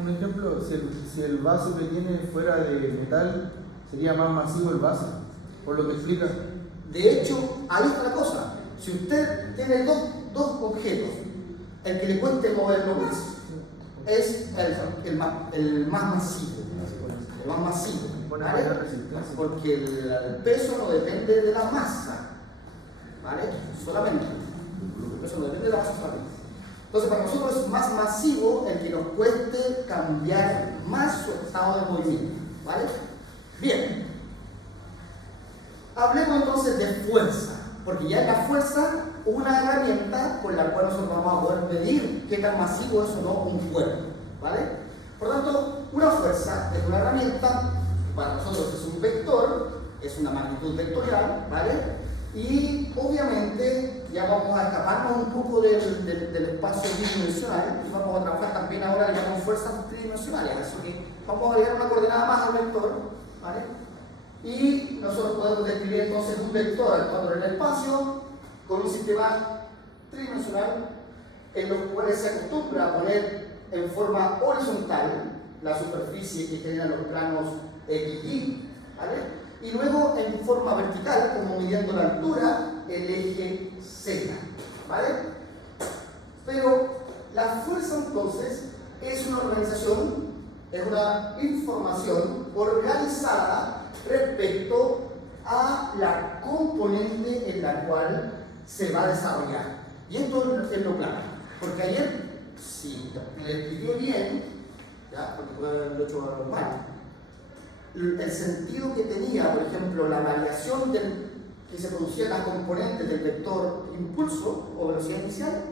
Un ejemplo, si el vaso que tiene fuera de metal, sería más masivo el vaso, por lo que explica. De hecho, ahí está la cosa. Si usted tiene dos objetos, el que le cueste moverlo más es el más masivo. El más masivo, ¿vale? Porque el peso no depende de la masa, ¿vale? Solamente. El peso no depende de la masa solamente. Entonces, para nosotros es más masivo el que nos cueste cambiar más su estado de movimiento, ¿vale? Bien. Hablemos entonces de fuerza, porque ya es la fuerza una herramienta con la cual nosotros vamos a poder medir qué tan masivo es o no un cuerpo, ¿vale? Por lo tanto, una fuerza es una herramienta, para nosotros es un vector, es una magnitud vectorial, ¿vale? Y obviamente ya vamos a escaparnos un poco del espacio bidimensional y vamos a trabajar también ahora ya con fuerzas tridimensionales, así que vamos a agregar una coordenada más al vector, ¿vale? Y nosotros podemos describir entonces un vector actuando en el espacio con un sistema tridimensional en los cuales se acostumbra a poner en forma horizontal la superficie que generan los planos X, Y, ¿vale? Y luego en forma vertical, como midiendo la altura, el eje Z, ¿vale? Pero la fuerza entonces es una organización, es una información organizada respecto a la componente en la cual se va a desarrollar. Y esto es lo clave, porque ayer, si le expliqué bien, ¿ya? Porque puede haberlo hecho mal, el sentido que tenía, por ejemplo, la variación que se producía en las componentes del vector impulso o velocidad inicial,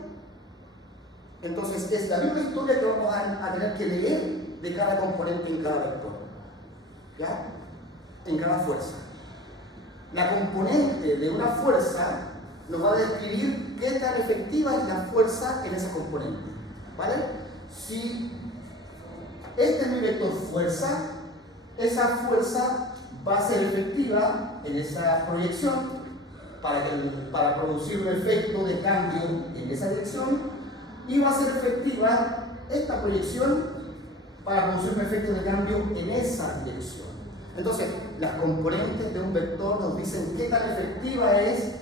entonces es la misma historia que vamos a tener que leer de cada componente en cada vector, ¿ya? En cada fuerza. La componente de una fuerza nos va a describir qué tan efectiva es la fuerza en esa componente, ¿vale? Si este es mi vector fuerza, esa fuerza va a ser efectiva en esa proyección para producir un efecto de cambio en esa dirección, y va a ser efectiva esta proyección para producir un efecto de cambio en esa dirección. Entonces, las componentes de un vector nos dicen qué tan efectiva es,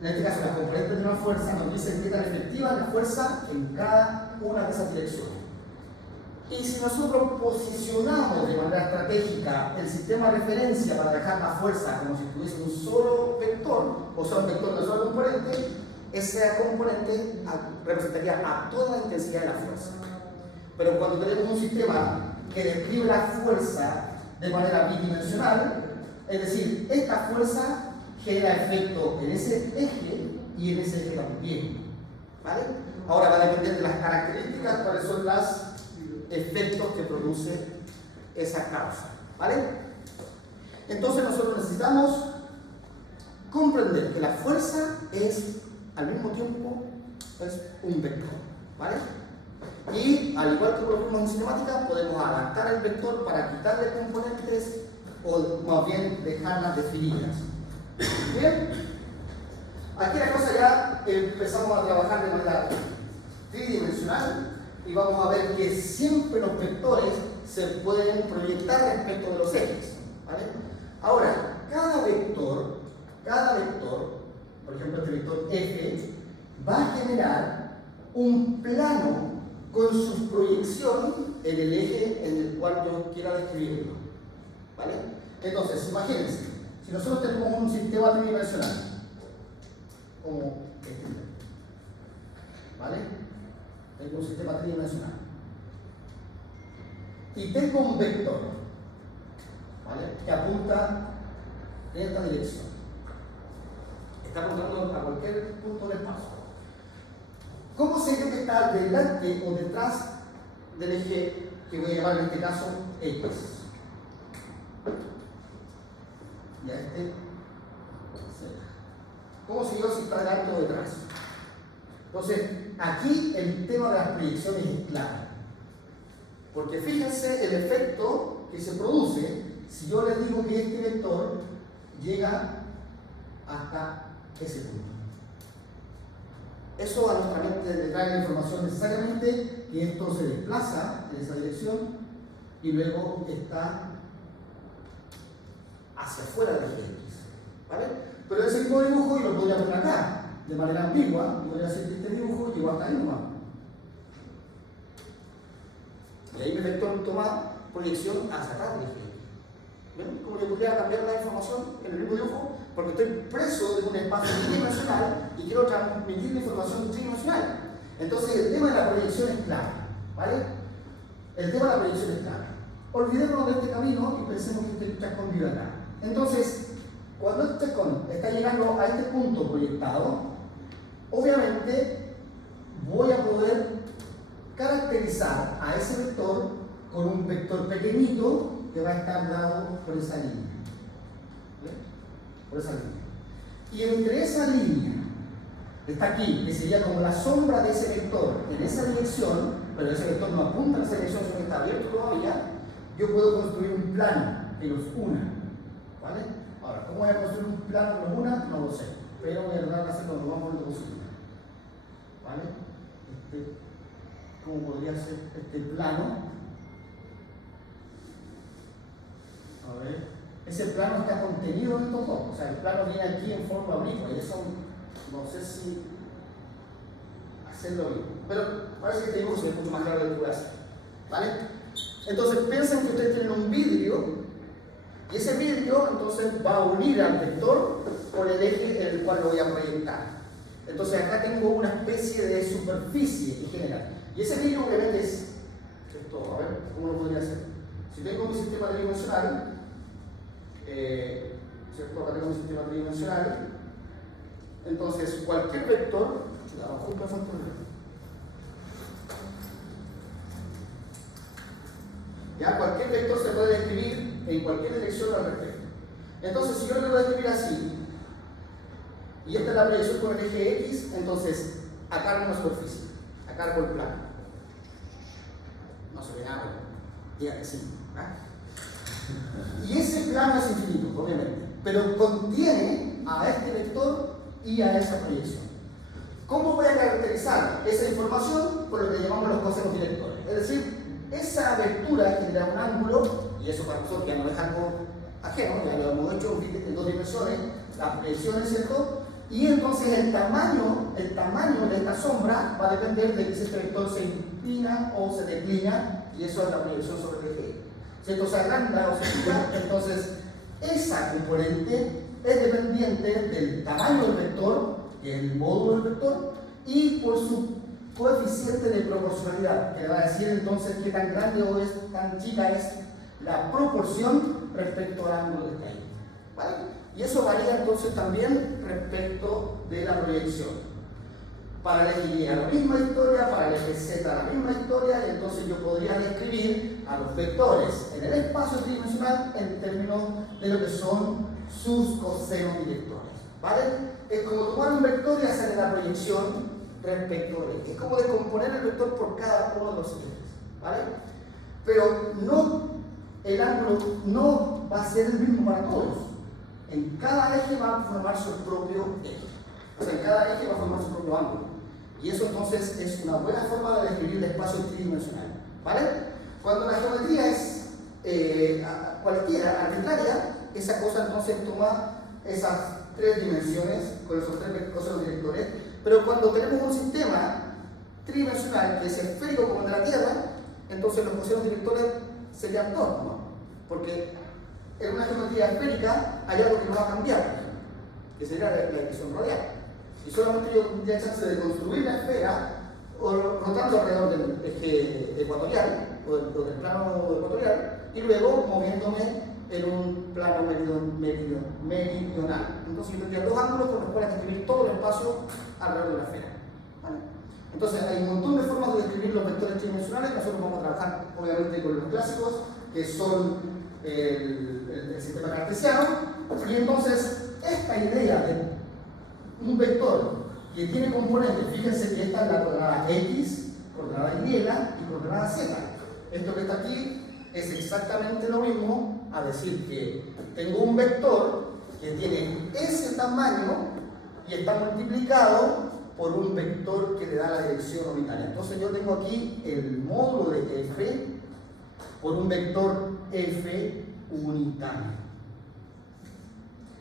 en este caso las componentes de una fuerza nos dicen qué tan efectiva es la fuerza en cada una de esas direcciones. Y si nosotros posicionamos de manera estratégica el sistema de referencia para dejar la fuerza como si tuviese un solo vector, o sea, un vector de un solo componente, esa componente representaría a toda la intensidad de la fuerza. Pero cuando tenemos un sistema que describe la fuerza de manera bidimensional, es decir, esta fuerza genera efecto en ese eje y en ese eje también, ¿vale? Ahora va a depender de las características, cuáles son los efectos que produce esa causa, ¿vale? Entonces nosotros necesitamos comprender que la fuerza es al mismo tiempo un vector, ¿vale? Y al igual que lo vimos en cinemática, podemos adaptar el vector para quitarle componentes o más bien dejarlas definidas. Bien, aquí la cosa ya empezamos a trabajar de manera tridimensional y vamos a ver que siempre los vectores se pueden proyectar respecto de los ejes, ¿vale? Ahora, cada vector, por ejemplo este vector f, va a generar un plano con su proyección en el eje en el cual yo quiera describirlo, ¿vale? Entonces, imagínense, si nosotros tenemos un sistema tridimensional, como este, ¿vale? Tengo un sistema tridimensional y tengo un vector, ¿vale? Que apunta en esta dirección, está apuntando a cualquier punto del espacio. ¿Cómo sé yo que está delante o detrás del eje que voy a llamar en este caso X? Y a este Z. ¿Cómo sé yo si está delante o detrás? Entonces, aquí el tema de las proyecciones es clave. Porque fíjense el efecto que se produce si yo les digo que este vector llega hasta ese punto. Eso a nuestra mente le trae la información necesariamente que esto se desplaza en esa dirección y luego está hacia afuera del eje X, ¿vale? Pero ese mismo dibujo yo lo podría poner acá, de manera ambigua, podría decir que este dibujo llegó hasta ahí nomás. Y ahí mi vector toma proyección hacia atrás del eje X. ¿Ven? Como yo podría cambiar la información en el mismo dibujo, porque estoy preso de un espacio tridimensional y quiero transmitir la información tridimensional. Entonces el tema de la proyección es clave, ¿vale? El tema de la proyección es clave. Olvidémonos de este camino y pensemos que este chascón vive acá. Entonces, cuando este chascón está llegando a este punto proyectado, obviamente voy a poder caracterizar a ese vector con un vector pequeñito que va a estar dado por esa línea. ¿Vale? Por esa línea. Y entre esa línea está aquí, que sería como la sombra de ese vector en esa dirección, pero ese vector no apunta a esa dirección, sino que está abierto todavía, yo puedo construir un plano que los una. ¿Vale? Ahora, ¿cómo voy a construir un plano que los una? No lo sé, pero voy a tratar de hacerlo lo más bonito posible. ¿Vale? ¿Cómo podría ser este plano? A ver, ese plano está contenido en estos dos, o sea, el plano viene aquí en forma oblicua y eso no sé si hacerlo bien, pero parece que este dibujo se ve mucho más claro de lo que voy a hacer, ¿vale? Entonces piensen que ustedes tienen un vidrio y ese vidrio entonces va a unir al vector por el eje en el cual lo voy a proyectar. Entonces acá tengo una especie de superficie en general y ese vidrio obviamente es esto, a ver, ¿cómo lo podría hacer? Si tengo un sistema tridimensional, ¿cierto? Acá tengo un sistema tridimensional, entonces cualquier vector, ya cualquier vector se puede describir en cualquier dirección al respecto. Entonces, si yo lo voy a escribir así, y esta es la proyección con el eje X, entonces acá hay una superficie, acá hago el plano. No se ve nada, diga que sí. Y ese plano es infinito, obviamente, pero contiene a este vector y a esa proyección. ¿Cómo voy a caracterizar esa información? Por lo que llamamos los cosenos directores. Es decir, esa abertura genera un ángulo, y eso para nosotros ya no es algo ajeno, ya lo hemos hecho en dos dimensiones, las proyecciones, ¿cierto? Y entonces el tamaño de esta sombra va a depender de que si este vector se inclina o se declina, y eso es la proyección sobre el eje. Si esto se agranda o se quita, entonces esa componente es dependiente del tamaño del vector, que es el módulo del vector, y por su coeficiente de proporcionalidad, que le va a decir entonces qué tan grande o tan chica es la proporción respecto al ángulo que está ahí. ¿Vale? Y eso varía entonces también respecto de la proyección. Para el eje Y la misma historia, para el eje Z la misma historia, y entonces yo podría describir a los vectores en el espacio tridimensional en términos de lo que son sus cosenos directores. ¿Vale? Es como tomar un vector y hacer la proyección respecto del eje. Es como descomponer el vector por cada uno de los ejes. ¿Vale? Pero no, el ángulo no va a ser el mismo para todos. En cada eje va a formar su propio eje. O sea, en cada eje va a formar su propio ángulo. Y eso entonces es una buena forma de describir el espacio tridimensional. ¿Vale? Cuando la geometría es cualquiera, arbitraria, esa cosa entonces toma esas tres dimensiones con esos tres cosenos directores. Pero cuando tenemos un sistema tridimensional que es esférico como el de la Tierra, entonces los cosenos directores serían dos, ¿no? Porque en una geometría esférica hay algo que no va a cambiar, que sería la dirección radial. Y solamente yo tendría chance de construir la esfera rotando alrededor del eje ecuatorial o del plano ecuatorial y luego moviéndome en un plano meridional. Entonces yo tendría dos ángulos con los cuales describir todo el espacio alrededor de la esfera. ¿Vale? Entonces hay un montón de formas de describir los vectores tridimensionales. Nosotros vamos a trabajar obviamente con los clásicos, que son el sistema cartesiano. Y entonces esta idea de un vector que tiene componentes, fíjense que esta es la coordenada X, coordenada Y y coordenada Z. Esto que está aquí es exactamente lo mismo a decir que tengo un vector que tiene ese tamaño y está multiplicado por un vector que le da la dirección unitaria. Entonces yo tengo aquí el módulo de F por un vector F unitario.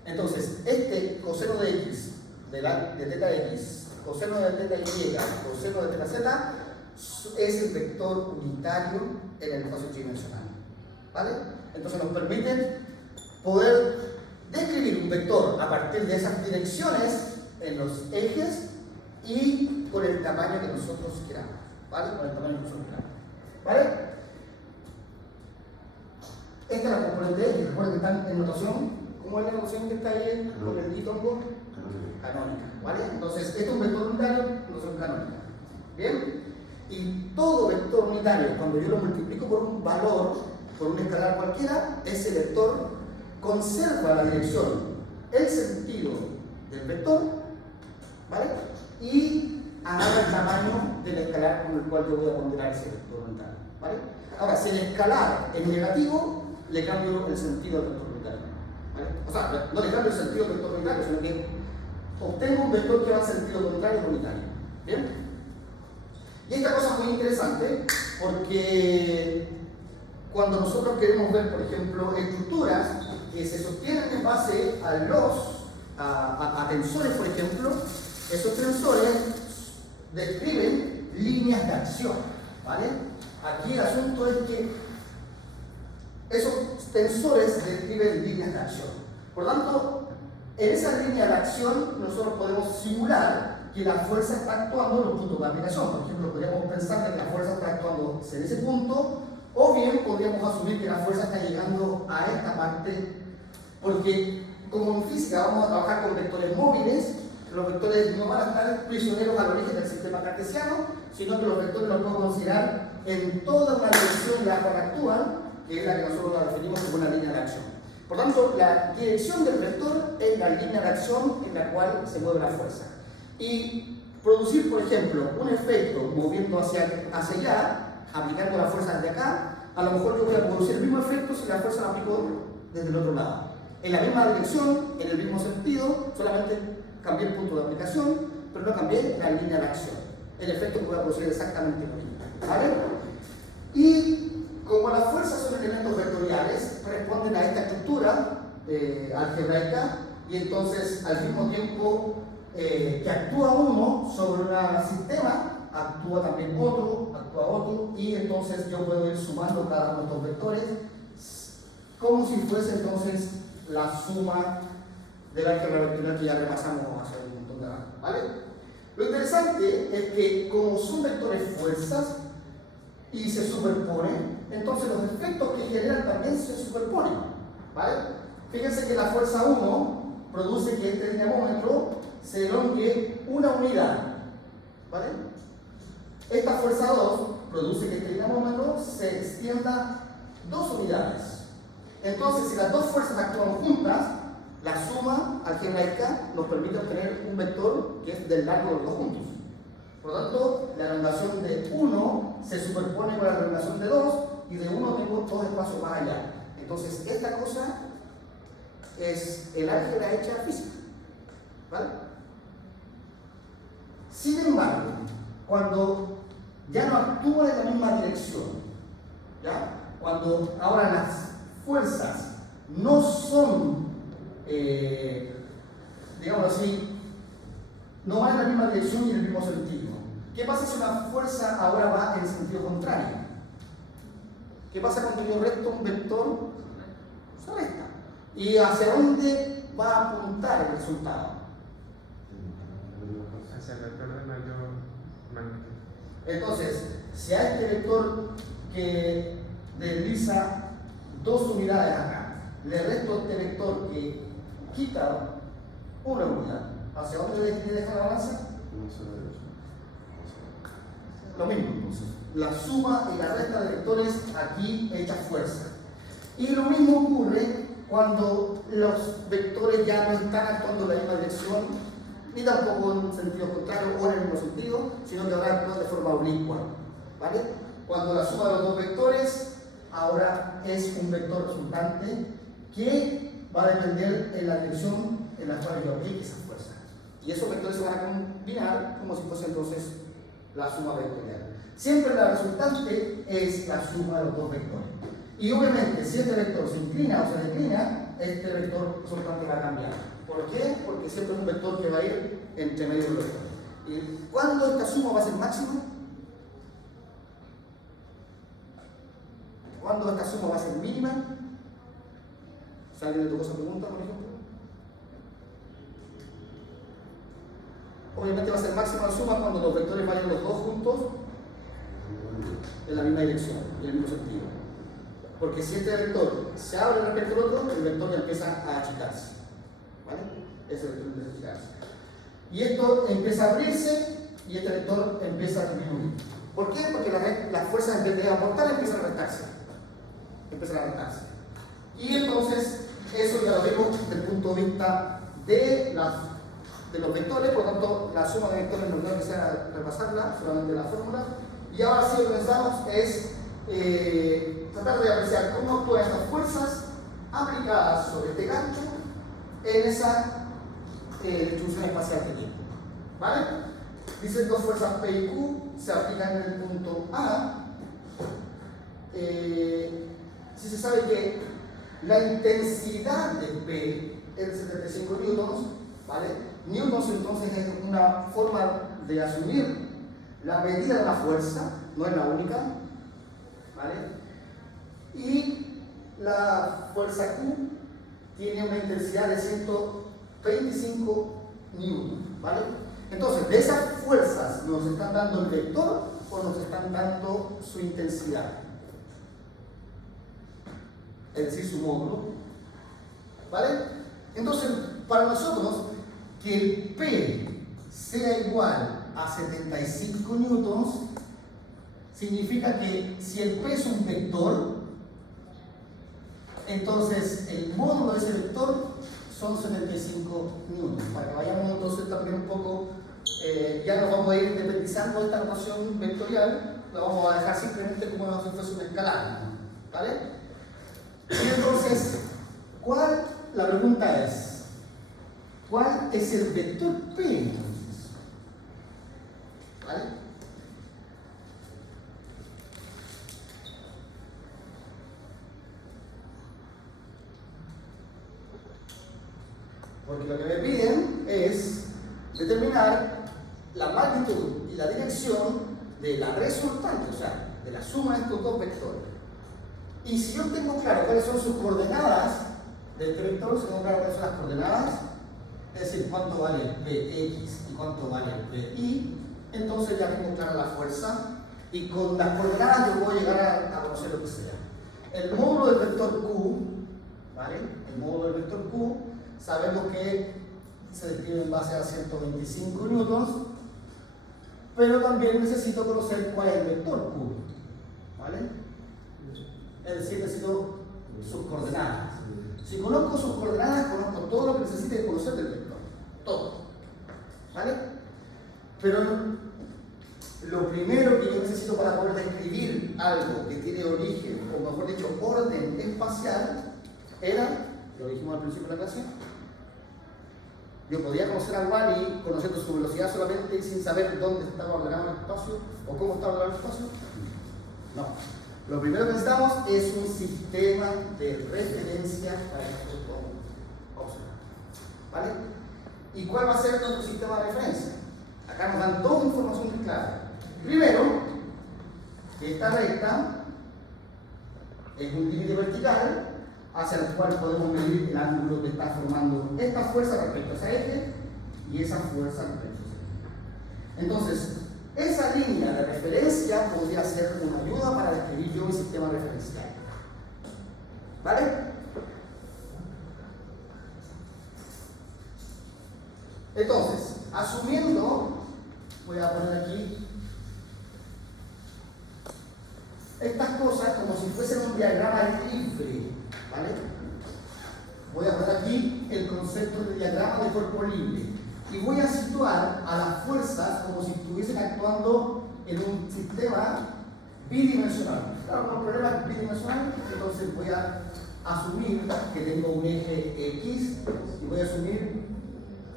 Entonces, este coseno de X, de teta X, coseno de teta Y, coseno de teta Z, es el vector unitario en el espacio tridimensional. ¿Vale? Entonces nos permite poder describir un vector a partir de esas direcciones en los ejes y con el tamaño que nosotros queramos. ¿Vale? Con el tamaño que nosotros queramos. ¿Vale? Esta es la componente X. Recuerden que están en notación. ¿Cómo es la notación que está ahí con el ditongo? Canónica. ¿Vale? Entonces, este es un vector unitario, notación canónica. ¿Bien? Y todo vector unitario, cuando yo lo multiplico por un valor, por un escalar cualquiera, ese vector conserva la dirección, el sentido del vector, ¿vale? Y agarra el tamaño del escalar con el cual yo voy a ponderar ese vector unitario, ¿vale? Ahora, si el escalar es negativo, le cambio el sentido del vector unitario, ¿vale? O sea, no le cambio el sentido del vector unitario, sino que obtengo un vector que va en sentido contrario al unitario. ¿Bien? Y esta cosa es muy interesante porque cuando nosotros queremos ver, por ejemplo, estructuras que se sostienen en base a tensores, por ejemplo, esos tensores describen líneas de acción, ¿vale? Aquí el asunto es que esos tensores describen líneas de acción. Por lo tanto, en esa línea de acción nosotros podemos simular que la fuerza está actuando en los puntos de aplicación. Por ejemplo, podríamos pensar que la fuerza está actuando en ese punto, o bien podríamos asumir que la fuerza está llegando a esta parte, porque como en física vamos a trabajar con vectores móviles, los vectores no van a estar prisioneros al origen del sistema cartesiano, sino que los vectores los podemos considerar en toda una dirección en la cual actúan, que es la que nosotros la definimos como una línea de acción. Por tanto, la dirección del vector es la línea de acción en la cual se mueve la fuerza. Y producir, por ejemplo, un efecto moviendo hacia allá, aplicando la fuerza desde acá, a lo mejor yo voy a producir el mismo efecto si la fuerza la aplico desde el otro lado. En la misma dirección, en el mismo sentido, solamente cambié el punto de aplicación, pero no cambié la línea de acción. El efecto que voy a producir exactamente lo mismo. ¿Vale? Y como las fuerzas son elementos vectoriales, responden a esta estructura algebraica, y entonces al mismo tiempo que actúa uno sobre un sistema, actúa también otro, y entonces yo puedo ir sumando cada uno de estos vectores como si fuese entonces la suma del álgebra vectorial que ya repasamos hace un montón de rato, ¿vale? Lo interesante es que como son vectores fuerzas y se superponen, entonces los efectos que generan también se superponen, ¿vale? Fíjense que la fuerza 1 produce que este dinamómetro se elongue una unidad, ¿vale? Esta fuerza 2 produce que este dinamómetro se extienda 2 unidades. Entonces, si las dos fuerzas actúan juntas, la suma algebraica nos permite obtener un vector que es del largo de los dos juntos. Por lo tanto, la elongación de 1 se superpone con la elongación de 2, y de 1 tengo 2 espacios más allá. Entonces, esta cosa es el álgebra hecha física, ¿vale? Sin embargo, cuando ya no actúa en la misma dirección, ¿ya? Cuando ahora las fuerzas no son, digamos así, no van en la misma dirección y en el mismo sentido. ¿Qué pasa si una fuerza ahora va en sentido contrario? ¿Qué pasa cuando yo resto un vector? Se resta. ¿Y hacia dónde va a apuntar el resultado? Hacia el vector de mayor magnitud. Entonces, si a este vector que desliza 2 unidades acá, le resto este vector que quita 1 unidad, ¿hacia dónde le deja la balanza? Lo mismo, entonces. La suma y la resta de vectores aquí echa fuerza. Y lo mismo ocurre cuando los vectores ya no están actuando en la misma dirección, ni tampoco en sentido contrario o en el mismo sentido, sino que ahora actúan de forma oblicua. ¿Vale? Cuando la suma de los dos vectores ahora es un vector resultante que va a depender en la dirección en la cual yo aplique esa fuerza. Y esos vectores se van a combinar como si fuese entonces la suma vectorial. Siempre la resultante es la suma de los dos vectores. Y obviamente, si este vector se inclina o se declina, este vector resultante va a cambiar. ¿Por qué? Porque siempre es un vector que va a ir entre medio de los vectores. ¿Y cuándo esta suma va a ser máxima? ¿Cuándo esta suma va a ser mínima? ¿Si alguien le tocó esa pregunta, por ejemplo? Obviamente va a ser máxima la suma cuando los vectores vayan los dos juntos en la misma dirección, en el mismo sentido. Porque si este vector se abre respecto al otro, el vector ya empieza a achicarse. ¿Vale? Ese vector empieza a achicarse. Y esto empieza a abrirse y este vector empieza a disminuir. ¿Por qué? Porque las fuerzas en vez de aportar empiezan a restarse. Empiezan a restarse. Y entonces, eso ya lo vemos desde el punto de vista de los vectores, por lo tanto, la suma de vectores no tengo que sea repasarla, solamente la fórmula. Y ahora sí lo que pensamos es tratar de apreciar cómo actúan estas fuerzas aplicadas sobre este gancho en esa distribución espacial que tiene. ¿Vale? Dicen dos fuerzas P y Q se aplican en el punto A. Si se sabe que la intensidad de P es de 75 newtons, ¿vale? Newtons entonces es una forma de asumir la medida de la fuerza, no es la única, ¿vale? Y la fuerza Q tiene una intensidad de 125 newtons, ¿vale? Entonces, de esas fuerzas, ¿nos están dando el vector o nos están dando su intensidad? Es decir, su módulo, ¿vale? Entonces, para nosotros, que el P sea igual a 75 newtons significa que si el P es un vector, entonces el módulo de ese vector son 75 newtons. Para que vayamos entonces también un poco, ya nos vamos a ir independizando esta notación vectorial, la vamos a dejar simplemente como si fuese una escalada, ¿vale? Y entonces, la pregunta es, ¿cuál es el vector P entonces? ¿Vale? Porque lo que me piden es determinar la magnitud y la dirección de la resultante, o sea, de la suma de estos dos vectores. Y si yo tengo claro cuáles son sus coordenadas de este vector, si tengo claro cuáles son las coordenadas, es decir, cuánto vale el Px y cuánto vale el Pi, entonces ya tengo clara la fuerza y con las coordenadas yo puedo llegar a conocer lo que sea. El módulo del vector Q, ¿vale? El módulo del vector Q, sabemos que se describe en base a 125 newtons, pero también necesito conocer cuál es el vector Q, ¿vale? Es decir, necesito sus coordenadas. Si conozco sus coordenadas, conozco todo lo que necesite conocer del vector. Todo. ¿Vale? Pero lo primero que yo necesito para poder describir algo que tiene origen, o mejor dicho, orden espacial, era, lo dijimos al principio de la clase, Yo podía conocer a Wally conociendo su velocidad solamente y sin saber dónde estaba ordenado el espacio o cómo estaba ordenado el espacio. No. Lo primero que necesitamos es un sistema de referencia para que nosotros podamos observar. ¿Vale? ¿Y cuál va a ser nuestro sistema de referencia? Acá nos dan toda información muy clara. Primero, que esta recta es un límite vertical hacia el cual podemos medir el ángulo que está formando esta fuerza respecto a ese eje y esa fuerza respecto a ese eje. Entonces, esa línea de referencia podría ser una ayuda para describir yo mi sistema referencial. ¿Vale? Entonces, asumiendo, voy a poner aquí estas cosas como si fuesen un diagrama libre, ¿vale? Voy a poner aquí el concepto de diagrama de cuerpo libre y voy a situar a las fuerzas como si estuviesen actuando en un sistema bidimensional. Claro, con problemas bidimensionales, entonces voy a asumir que tengo un eje X y voy a asumir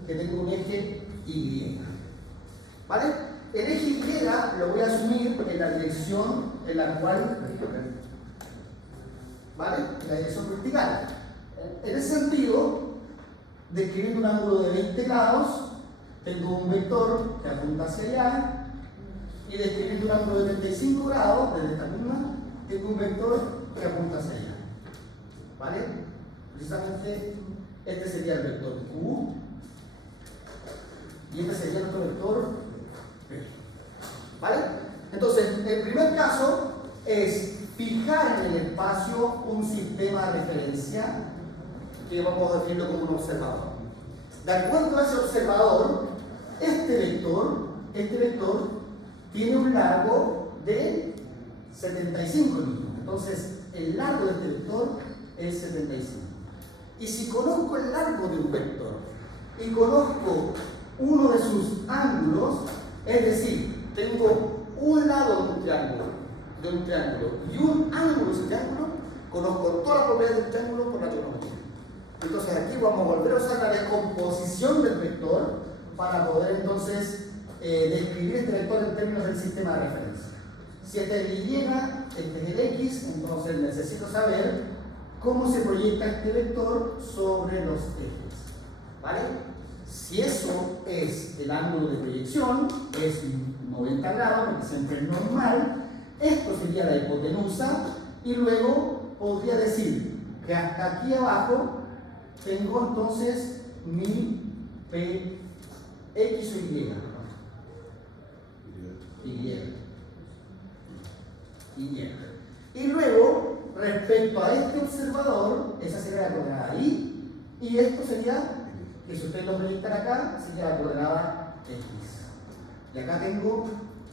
que tengo un eje Y. ¿Vale? El eje Y lo voy a asumir en la dirección en la cual, ¿vale? En la dirección vertical. En ese sentido, describiendo un ángulo de 20 grados, tengo un vector que apunta hacia allá, y describiendo un ángulo de 35 grados, desde esta misma, tengo un vector que apunta hacia allá. ¿Vale? Precisamente este sería el vector Q, y este sería nuestro vector P. ¿Vale? Entonces, el primer caso es fijar en el espacio un sistema de referencia que vamos a definirlo como un observador. De acuerdo a ese observador, este vector tiene un largo de 75 newtons. Entonces, el largo de este vector es 75. Y si conozco el largo de un vector y conozco uno de sus ángulos, es decir, tengo un lado de un triángulo y un ángulo de ese triángulo, conozco todas las propiedades del triángulo por la trigonometría. Entonces aquí vamos a volver a usar la descomposición del vector para poder entonces describir este vector en términos del sistema de referencia. Si este es el Y, este es el X, entonces necesito saber cómo se proyecta este vector sobre los ejes. ¿Vale? Si eso es el ángulo de proyección, es 90 grados, porque siempre es normal, esto sería la hipotenusa, y luego podría decir que hasta aquí abajo tengo entonces mi P, X o Y. Y luego, respecto a este observador, esa sería la coordenada I, y esto sería, que si ustedes lo proyectan acá, sería la coordenada X. Y acá tengo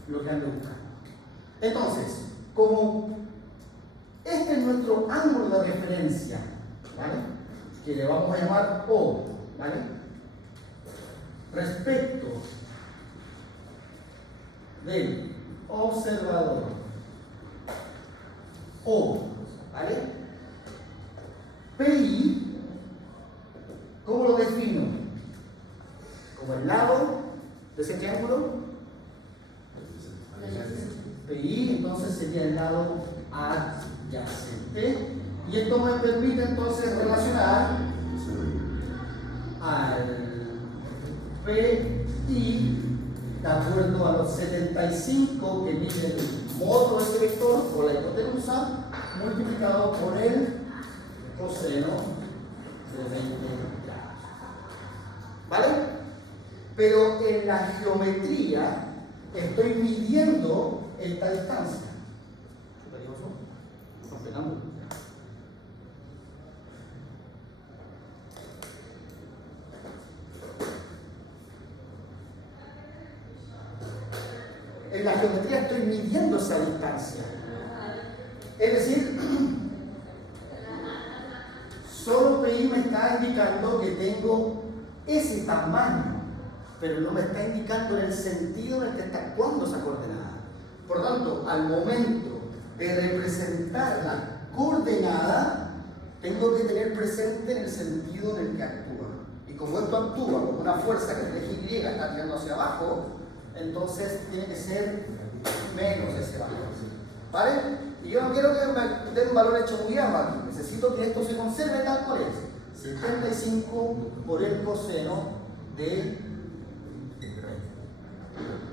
lo que han de buscar. Entonces, como este es nuestro ángulo de referencia, ¿vale? Que le vamos a llamar O, ¿vale? Respecto del observador O, ¿vale? PI, ¿cómo lo defino? Como el lado de ese triángulo. PI, entonces sería el lado adyacente. Y esto me permite entonces relacionar al PI de acuerdo a los 75 que mide el módulo de ese vector o la hipotenusa multiplicado por el coseno de 20 grados. ¿Vale? Pero en la geometría estoy midiendo esta distancia. En la geometría estoy midiendo esa distancia. Es decir, solo PI me está indicando que tengo ese tamaño, pero no me está indicando en el sentido en el que está actuando esa coordenada. Por lo tanto, al momento de representar la coordenada, tengo que tener presente en el sentido en el que actúa. ¿Y como esto actúa como una fuerza que el eje Y está tirando hacia abajo, entonces tiene que ser menos ese valor. ¿Vale? Y yo no quiero que me den un valor hecho muy amplio aquí. Necesito que esto se conserve tal cual es. 75 por el coseno de...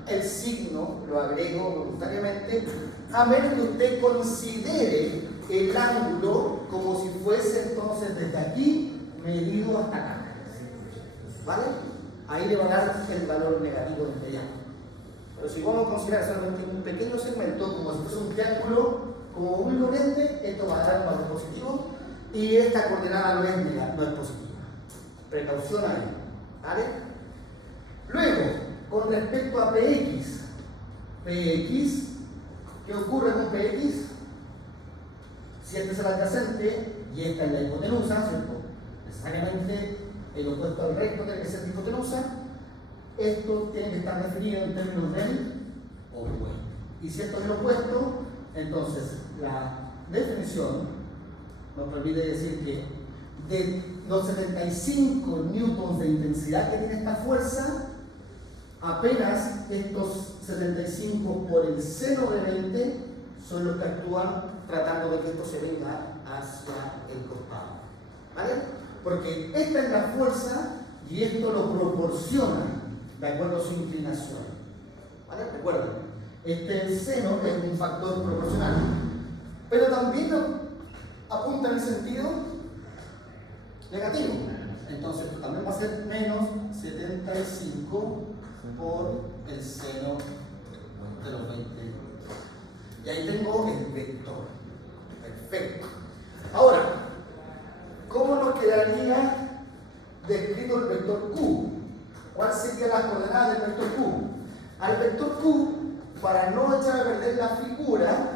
El signo lo agrego voluntariamente, a menos que usted considere el ángulo como si fuese entonces desde aquí medido hasta acá. ¿Vale? Ahí le va a dar el valor negativo de inmediato. Pero si vamos a considerar solamente un pequeño segmento, como si fuese un triángulo, como muy corriente, esto va a dar un valor positivo y esta coordenada no es negativa, no es positiva. Precaución ahí. ¿Vale? Luego, con respecto a PX, ¿qué ocurre con PX? Si este es el adyacente y esta es la hipotenusa, ¿cierto? Necesariamente el opuesto al recto tiene que ser la hipotenusa. Esto tiene que estar definido en términos del opuesto. Y si esto es el opuesto, entonces la definición nos permite decir que de los 75 newtons de intensidad que tiene esta fuerza, apenas estos 75 por el seno de 20 son los que actúan tratando de que esto se venga hacia el costado. ¿Vale? Porque esta es la fuerza y esto lo proporciona de acuerdo a su inclinación. ¿Vale? Recuerden, el seno es un factor proporcional, pero también apunta en el sentido negativo. Entonces esto también va a ser menos 75 por el seno de los 20. Y ahí tengo el vector. Perfecto. Ahora, ¿cómo nos quedaría descrito el vector Q? ¿Cuál sería la coordenada del vector Q? Al vector Q, para no echar a perder la figura,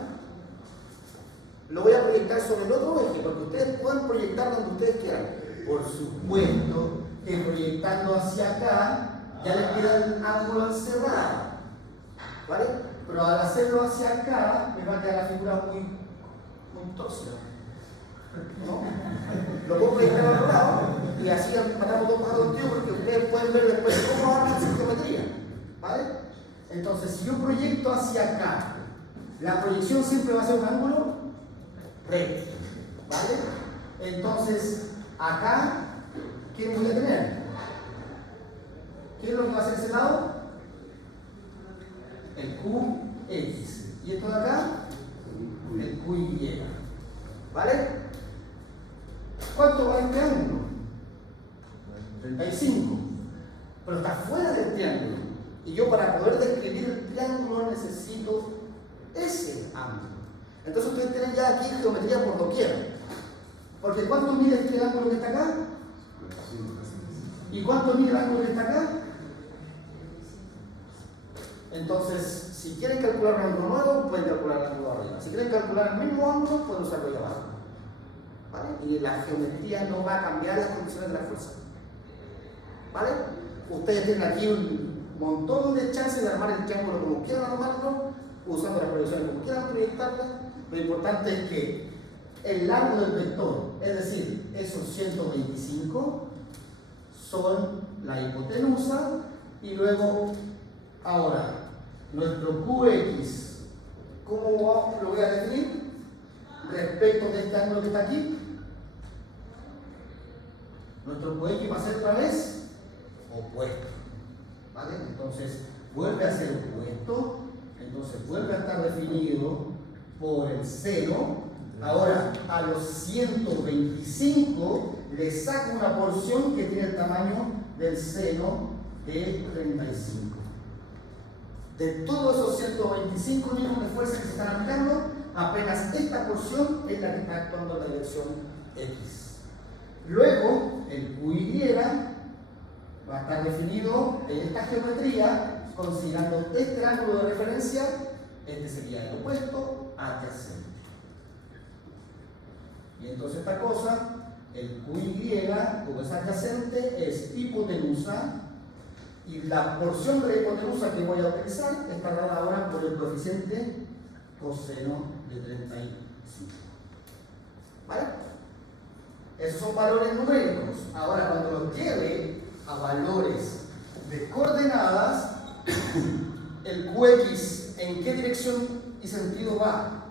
lo voy a proyectar sobre el otro eje, porque ustedes pueden proyectar donde ustedes quieran. Por supuesto que proyectando hacia acá, ya les queda el ángulo encerrado, ¿vale? Pero al hacerlo hacia acá, me va a quedar la figura muy tóxica, ¿no? Lo puedo proyectar al otro lado y así matamos dos pájaros de un tiro, porque ustedes pueden ver después cómo arman su geometría, ¿vale? Entonces, si yo proyecto hacia acá, la proyección siempre va a ser un ángulo recto, ¿vale? Entonces, acá, ¿qué voy a tener? ¿Qué es lo que va a ser ese lado? El QX. ¿Y esto de acá? El QY. ¿Vale? ¿Cuánto va el triángulo? 35. Pero está fuera del triángulo. Y yo para poder describir el triángulo necesito ese ángulo. Entonces ustedes tienen ya aquí geometría por doquier. Porque ¿cuánto mide este ángulo que está acá? ¿Y cuánto mide el ángulo que está acá? Entonces, si quieren calcular un ángulo nuevo, pueden calcular el ángulo de arriba. Si quieren calcular el mismo ángulo, pueden usarlo ahí abajo. ¿Vale? Y la geometría no va a cambiar las condiciones de la fuerza. ¿Vale? Ustedes tienen aquí un montón de chances de armar el triángulo como quieran armarlo, usando las proyecciones como quieran proyectarlas. Lo importante es que el largo del vector, es decir, esos 125, son la hipotenusa, y luego, ahora, nuestro QX, ¿cómo lo voy a definir? Respecto de este ángulo que está aquí, nuestro QX va a ser otra vez opuesto. ¿Vale? Entonces, vuelve a ser opuesto, entonces vuelve a estar definido por el seno. Ahora, a los 125 le saco una porción que tiene el tamaño del seno de 35. De todos esos 125 newtons de fuerza que se están aplicando, apenas esta porción es la que está actuando en la dirección X. Luego, el QY va a estar definido en esta geometría, considerando este ángulo de referencia. Este sería el opuesto adyacente. Y entonces esta cosa, el QY, como es adyacente, es hipotenusa, y la porción de la hipotenusa que voy a utilizar está dada ahora por el coeficiente coseno de 35. ¿Vale? Esos son valores numéricos. Ahora, cuando los lleve a valores de coordenadas, el QX en qué dirección y sentido va.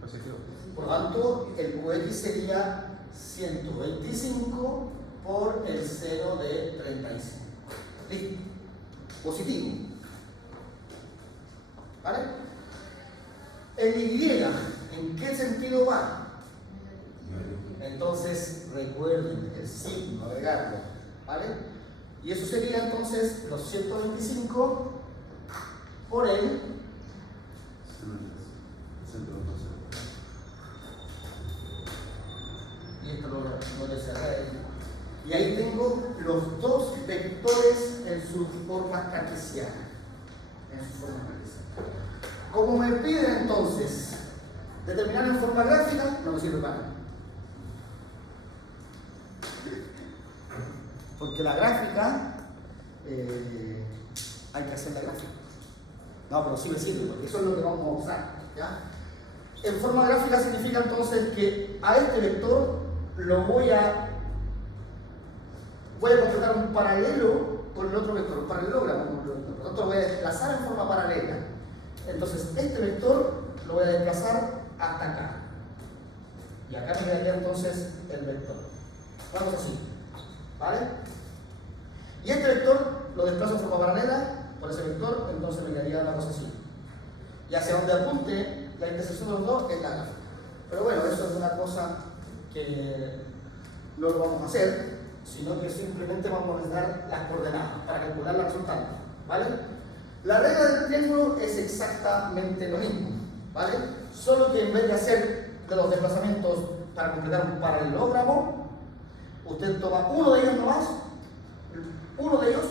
Positivo. Por lo tanto, el QX sería 125 por el 0 de 35. Listo. Positivo. ¿Vale? El Y, ¿en qué sentido va? Entonces, recuerden el signo, agregarlo. ¿Vale? Y eso sería entonces los 125 por el y esto lo cerré. Y ahí tengo los dos vectores en su forma cartesiana. Como me piden entonces determinar en forma gráfica, no me sirve para nada. Porque la gráfica, hay que hacer la gráfica. No, pero sí me sirve, porque eso es lo que vamos a usar. ¿Ya? En forma gráfica significa entonces que a este vector lo voy a completar un paralelo con el otro vector, un paralelogramo con el otro vector. Por lo tanto, lo voy a desplazar en forma paralela. Entonces, este vector lo voy a desplazar hasta acá. Y acá me quedaría entonces el vector. Vamos así. ¿Vale? Y este vector lo desplazo en forma paralela por ese vector, entonces me quedaría una cosa así. Y hacia donde apunte la intersección de los dos es la gráfica. Pero bueno, eso es una cosa que no lo vamos a hacer, sino que simplemente vamos a necesitar las coordenadas para calcular la resultante. ¿Vale? La regla del triángulo es exactamente lo mismo. ¿Vale? Solo que en vez de hacer de los desplazamientos para completar un paralelogramo, usted toma uno de ellos nomás, uno de ellos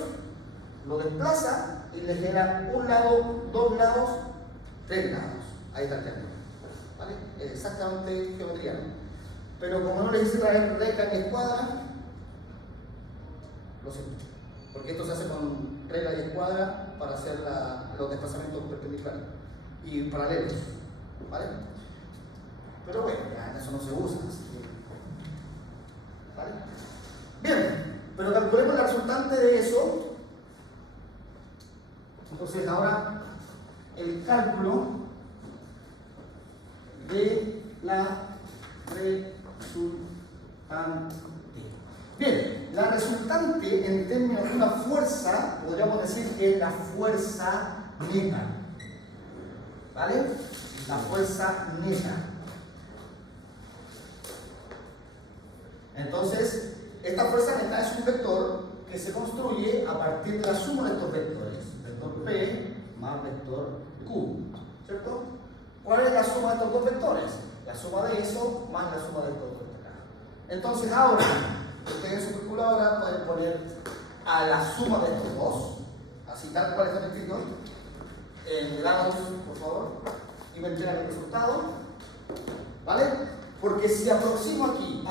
lo desplaza y le genera un lado, dos lados, tres lados. Ahí está el triángulo. ¿Vale? Es exactamente geometría, ¿no? Pero como no les hice traer recta ni escuadra, lo siento. Porque esto se hace con regla y escuadra para hacer los desplazamientos perpendiculares y paralelos. ¿Vale? Pero bueno, ya eso no se usa. Así que, ¿vale? Bien, pero calculemos la resultante de eso. Entonces ahora el cálculo de la resultante. Bien, la resultante en términos de una fuerza, podríamos decir que es la fuerza neta. ¿Vale? La fuerza neta. Entonces, esta fuerza neta es un vector que se construye a partir de la suma de estos vectores. Vector P más vector Q. ¿Cierto? ¿Cuál es la suma de estos dos vectores? La suma de eso más la suma de estos dos vectores. Entonces ahora, ustedes en su calculadora pueden poner a la suma de estos dos, así tal cual está escrito, en grados, por favor, y me entregan el resultado. ¿Vale? Porque si aproximo aquí,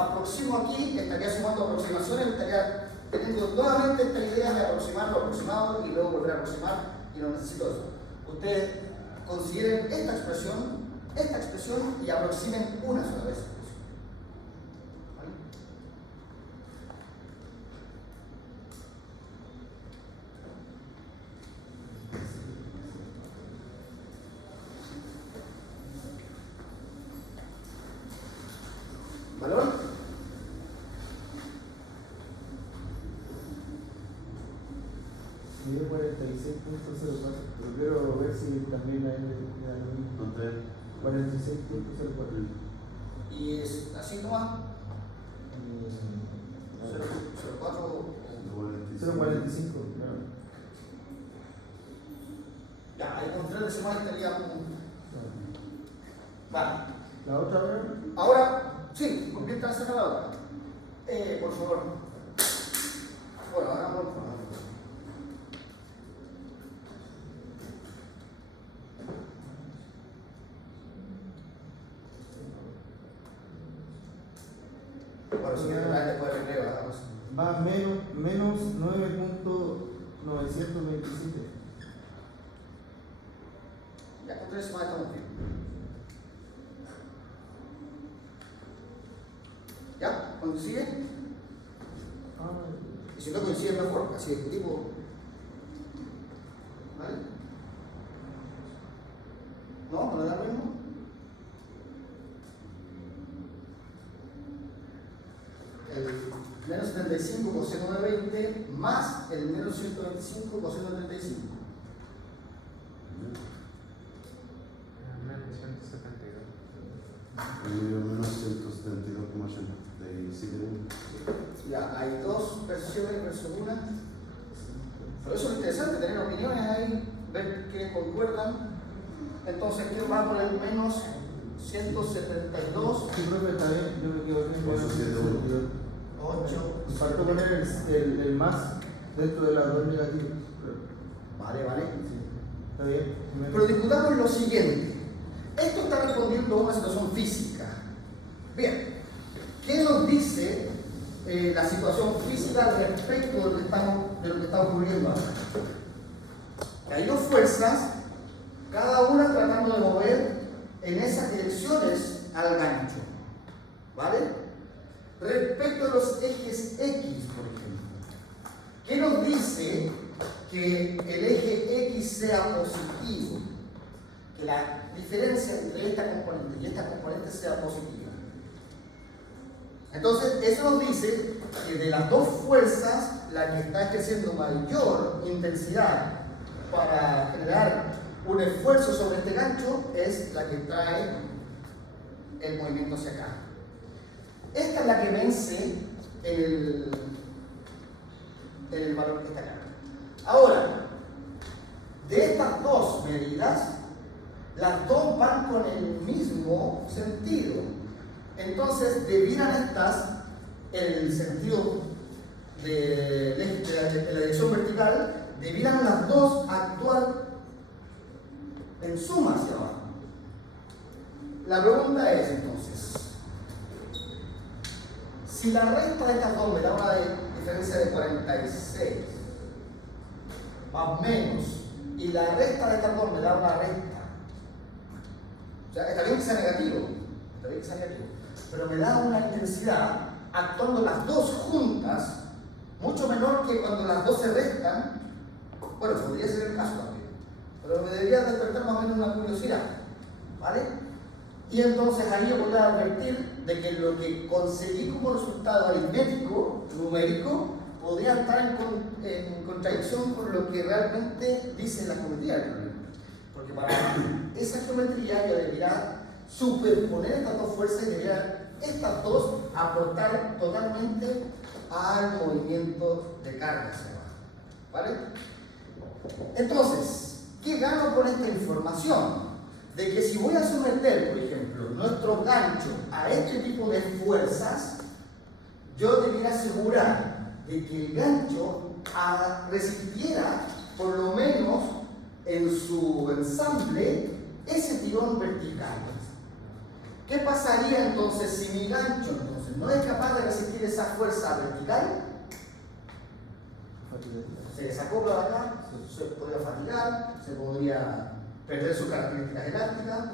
estaría sumando aproximaciones, estaría teniendo nuevamente esta idea de aproximar lo aproximado y luego volver a aproximar, y no necesito eso. Ustedes consideren esta expresión y aproximen una sola vez. ¿Valor? Mide 46.04, pero quiero ver si también hay lo mismo. 46.04. Y es así nomás. 0.04. 0.45, claro. Ya, ahí con 3 decimales estaría. Vale. ¿La otra vez? Ahora, sí, conviértanse a la otra. Por favor. Bueno, hagamos. Bueno, si quieren traer después del recreo, hagamos. Va menos 9.927. Ya con 3 decimales estamos bien. ¿Ya? ¿Cuándo sigue? si no coincide mejor, así de tipo. ¿Vale? ¿No? ¿No le da lo mismo? El menos 75 coseno de 20 más el menos 125 coseno de 35. Menos 172. Menos 172,87. Ya, hay dos versiones, versión una. Pero eso es interesante, tener opiniones ahí, ver qué concuerdan. Entonces, ¿quién va por el menos 172? Sí, profe, está bien, yo me equivoqué. 8. Faltó poner el más dentro de las dos negativas. Vale, vale. Está bien. Pero discutamos lo siguiente. Esto está respondiendo a una situación física. Bien, ¿qué nos dice la situación física respecto de lo que está ocurriendo ahora? Que hay dos fuerzas, cada una tratando de mover en esas direcciones al gancho. ¿Vale? Respecto a los ejes X, por ejemplo, ¿qué nos dice que el eje X sea positivo? Que la diferencia entre esta componente y esta componente sea positiva. Entonces, eso nos dice que de las dos fuerzas, la que está ejerciendo mayor intensidad para generar un esfuerzo sobre este gancho es la que trae el movimiento hacia acá. Esta es la que vence el valor que está acá. Ahora, de estas dos medidas, las dos van con el mismo sentido. Entonces, debieran estas, en el sentido de la dirección vertical, debieran las dos actuar en suma hacia abajo. La pregunta es entonces, si la resta de estas dos me da una diferencia de 46, más o menos, y la resta de estas dos me da una resta, o sea, está bien que sea negativo, pero me da una intensidad actuando las dos juntas, mucho menor que cuando las dos se restan. Bueno, podría ser el caso también, pero me debería despertar más o menos una curiosidad, ¿vale? Y entonces ahí yo podría advertir de que lo que conseguí como resultado aritmético, numérico, podría estar en contradicción con lo que realmente dice la geometría del problema. Porque para esa geometría yo debería superponer estas dos fuerzas y debería estas dos aportar totalmente al movimiento de carga hacia abajo. ¿Vale? Entonces, ¿qué gano con esta información? De que si voy a someter, por ejemplo, nuestro gancho a este tipo de fuerzas, yo debería asegurar de que el gancho resistiera, por lo menos en su ensamble, ese tirón vertical. ¿Qué pasaría entonces si mi gancho entonces no es capaz de resistir esa fuerza vertical? Se desacopla de acá, se podría fatigar, se podría perder sus características elásticas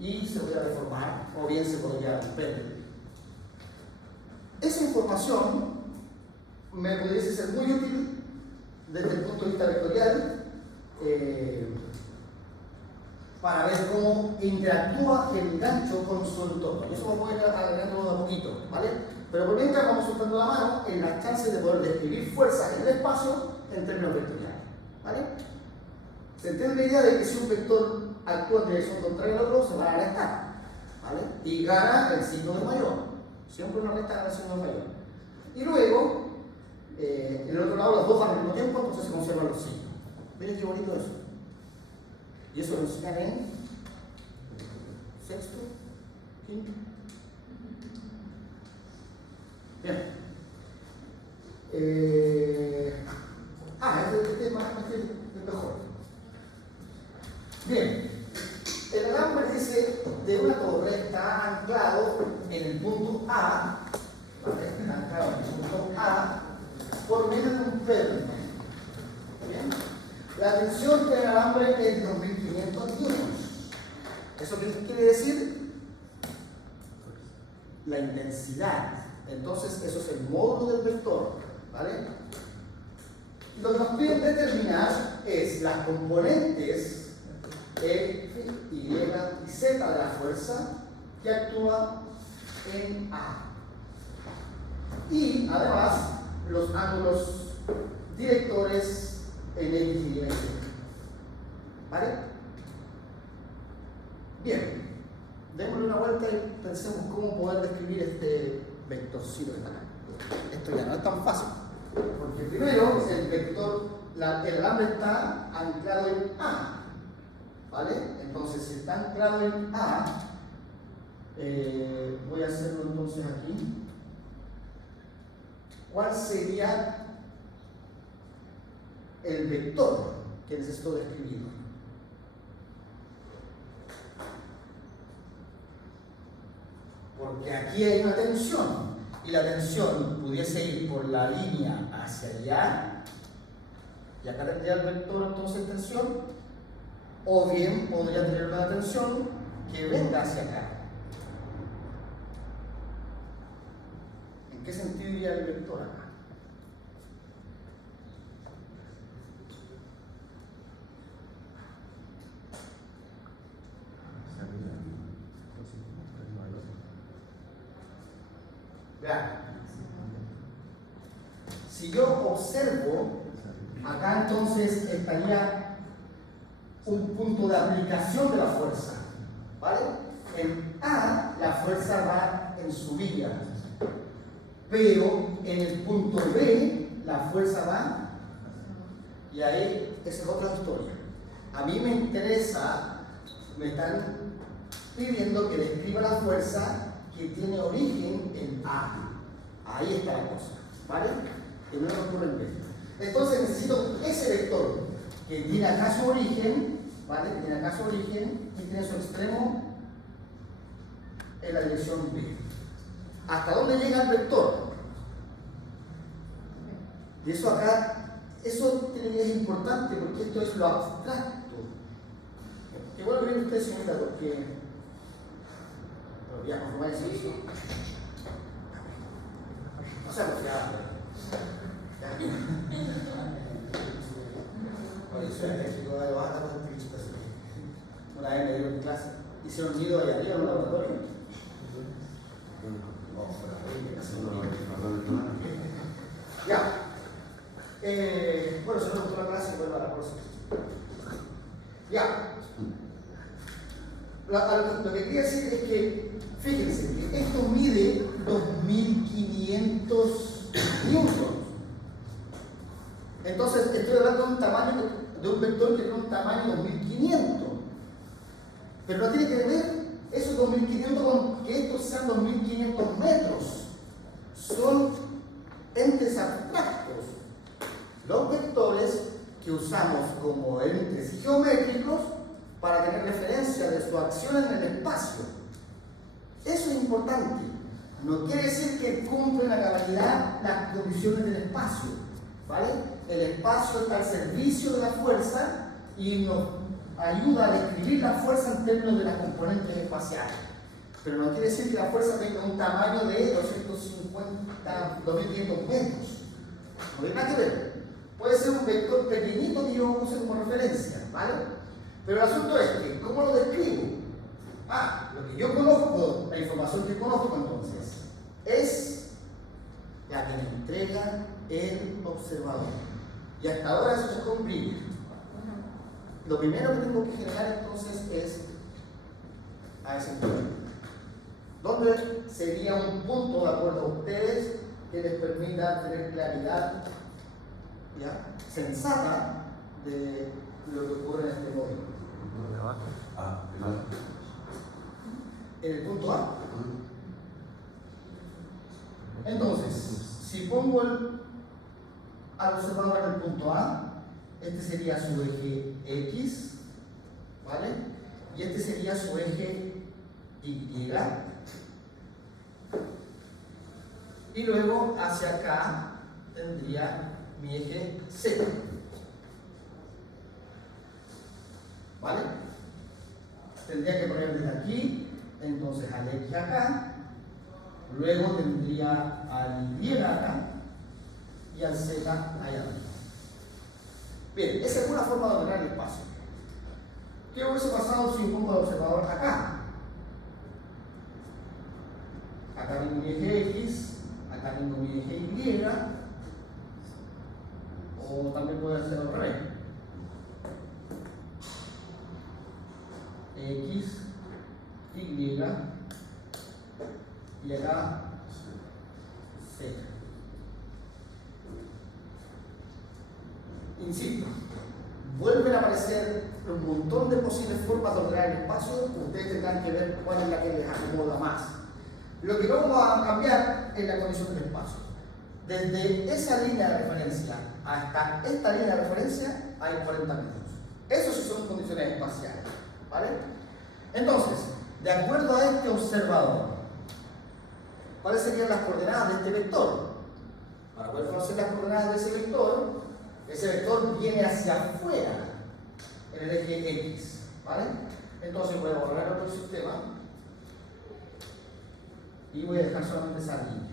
y se podría deformar o bien se podría romper. Esa información me pudiese ser muy útil desde el punto de vista vectorial para ver cómo interactúa el gancho con su entorno. Y eso lo voy a ir agregando de a poquito, ¿vale? Pero por mientras vamos soltando la mano en las chances de poder describir fuerzas en el espacio en términos vectoriales, ¿vale? Se entiende la idea de que si un vector actúa en dirección contraria al otro, se va a restar, ¿vale? Y gana el signo de mayor. Siempre una resta gana el signo de mayor. Y luego, en el otro lado, las dos van al mismo tiempo, entonces se conservan los signos. Miren qué bonito eso. Y eso lo enseñan en sexto, quinto. Bien. Este es mejor. Bien. El alambre dice de una torre está anclado en el punto A, ¿vale? Está anclado en el punto A por medio de un perno. Bien. La tensión del alambre es de 2500 newtons. ¿Eso qué quiere decir? La intensidad. Entonces, eso es el módulo del vector, ¿vale? Lo que nos piden determinar es las componentes F, Y y Z de la fuerza que actúa en A. Y además los ángulos directores en X, Y y Z. ¿Vale? Bien. Démosle una vuelta y pensemos cómo poder describir este vectorcito que está acá. Esto ya no es tan fácil. Porque primero el vector, el alambre está anclado en A. ¿Vale? Entonces, si está anclado en A, voy a hacerlo entonces aquí. ¿Cuál sería el vector que necesito describir? Porque aquí hay una tensión, y la tensión pudiese ir por la línea hacia allá, y acá tendría el vector entonces tensión, o bien podría tener una tensión que venga hacia acá. ¿En qué sentido iría el vector acá? Vean, si yo observo, acá entonces estaría un punto de aplicación de la fuerza, ¿vale? En A la fuerza va en subida, pero en el punto B la fuerza va, y ahí esa es otra historia. A mí me interesa, me están pidiendo que describa la fuerza que tiene origen en A. Ahí está la cosa, ¿vale? Que no me ocurre en B. Entonces necesito ese vector que tiene acá su origen, ¿vale? Que tiene acá su origen y tiene su extremo en la dirección B. ¿Hasta dónde llega el vector? Y eso acá, eso es importante porque esto es lo abstracto. Que bueno que viene usted, señorita, porque ya no va a decir eso. O sea, pues ya. Oye, soy eléctrico, de baja con electricistas. Una vez me dieron clase. Hicieron nido ahí arriba en un laboratorio. Ya. Bueno, si no me gustó la clase, vuelvo a la próxima. Ya. Lo que quería decir es que, fíjense, que esto mide 2500 newtons. Entonces, estoy hablando de un tamaño, de un vector que tiene un tamaño 2500. Pero no tiene que ver esos 2500 con que estos sean 2500 metros. Son entes abstractos. Los vectores que usamos como entes geométricos para tener referencia de su acción en el espacio. Eso es importante. No quiere decir que cumplen a cabalidad las condiciones del espacio, ¿vale? El espacio está al servicio de la fuerza y nos ayuda a describir la fuerza en términos de las componentes espaciales. Pero no quiere decir que la fuerza tenga un tamaño de 2500 metros. No tiene nada que ver. Puede ser un vector pequeñito que yo use como referencia, ¿vale? Pero el asunto es que, ¿cómo lo describo? Lo que yo conozco, la información que conozco entonces, es la que me entrega el observador. Y hasta ahora eso se comprime. Lo primero que tengo que generar entonces es a ese punto. ¿Dónde sería un punto, de acuerdo a ustedes, que les permita tener claridad, ¿ya?, sensata de lo que ocurre en este módulo? En el punto A. Entonces, si pongo al observador en el punto A, este sería su eje X, ¿vale? Y este sería su eje Y. Y luego hacia acá tendría mi eje Z. ¿Vale? Tendría que poner desde aquí, entonces al X acá, luego tendría al Y acá y al Z allá arriba. Bien, esa es una forma de ordenar el espacio. ¿Qué hubiese pasado si pongo el observador acá? Acá tengo mi eje X, acá tengo mi eje Y, o también puede ser al revés. X, Y, y acá Z. Insisto, vuelven a aparecer un montón de posibles formas de ordenar el espacio, ustedes tendrán que ver cuál es la que les acomoda más. Lo que no vamos a cambiar es la condición del espacio. Desde esa línea de referencia hasta esta línea de referencia hay 40 metros. Eso sí son condiciones espaciales, ¿vale? Entonces, de acuerdo a este observador, ¿cuáles serían las coordenadas de este vector? Para poder conocer las coordenadas de ese vector viene hacia afuera en el eje X, ¿vale? Entonces voy a borrar otro sistema y voy a dejar solamente esa línea.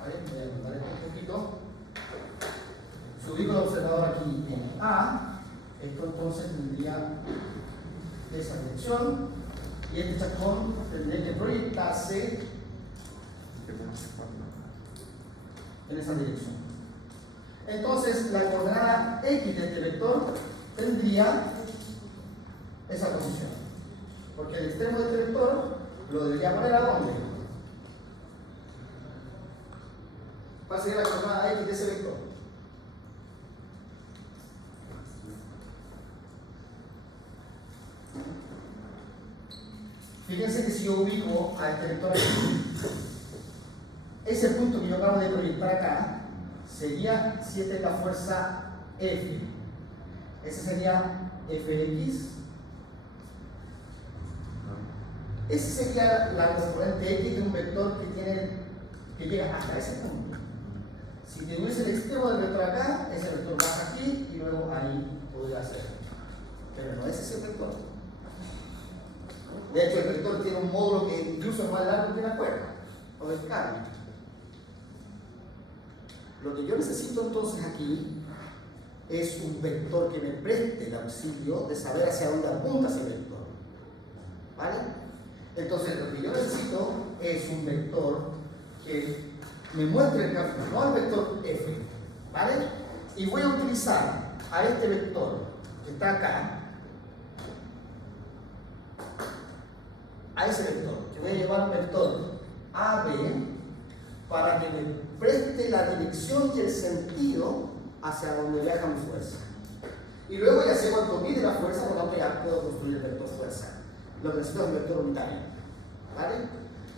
¿Vale? Voy a anotar esto un poquito. Si ubico el observador aquí en A, esto entonces tendría esa dirección y este chascón tendría que proyectarse en esa dirección. Entonces la coordenada X de este vector tendría esa posición, porque el extremo de este vector lo debería poner a dónde. ¿Cuál sería la coordenada X de ese vector? Fíjense que si yo ubico a este vector aquí, ese punto que yo acabo de proyectar acá sería 7 la fuerza F. Ese sería Fx. Ese sería la componente X de un vector que llega hasta ese punto. Si tuviese el extremo del vector acá, ese vector baja aquí y luego ahí podría ser. Pero no es ese vector. De hecho, el vector tiene un módulo que incluso es más largo que la cuerda o el cable. Lo que yo necesito entonces aquí es un vector que me preste el auxilio de saber hacia dónde apunta ese vector. ¿Vale? Entonces, lo que yo necesito es un vector que me muestre el camino, no el vector F. ¿Vale? Y voy a utilizar a este vector que está acá, a ese vector, que voy a llevar un vector AB para que me preste la dirección y el sentido hacia donde viaja mi fuerza. Y luego ya sé cuánto mide la fuerza, por lo tanto ya puedo construir el vector fuerza. Lo que necesito es el vector unitario. ¿Vale?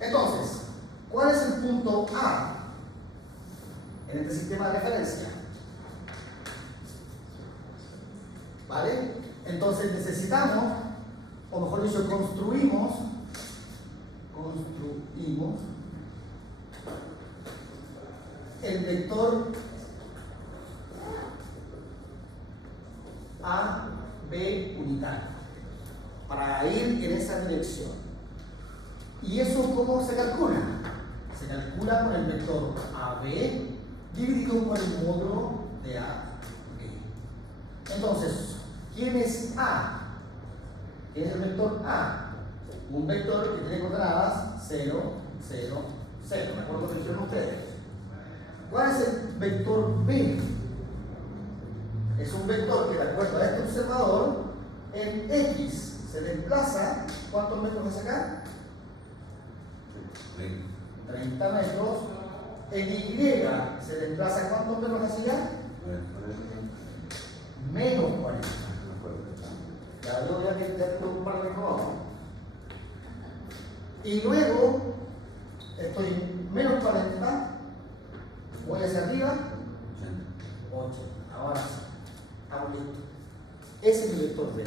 Entonces, ¿cuál es el punto A en este sistema de referencia? ¿Vale? Entonces necesitamos, o mejor dicho, construimos el vector AB unitario para ir en esa dirección. ¿Y eso cómo se calcula? Se calcula con el vector AB dividido por el módulo de AB. Entonces, ¿quién es A? ¿Quién es el vector A? Un vector que tiene coordenadas 0, 0, 0. ¿Me acuerdo lo que dijeron ustedes? ¿Cuál es el vector B? Es un vector que, de acuerdo a este observador, en X se desplaza, ¿cuántos metros hacia acá? 30 metros. En Y se desplaza, ¿cuántos metros hacia allá? Menos 40. Ya veo ya que ya tengo un par de metros. Y luego estoy en menos 40, voy hacia arriba, 8. Ahora sí, estamos listos. Ese es mi vector B.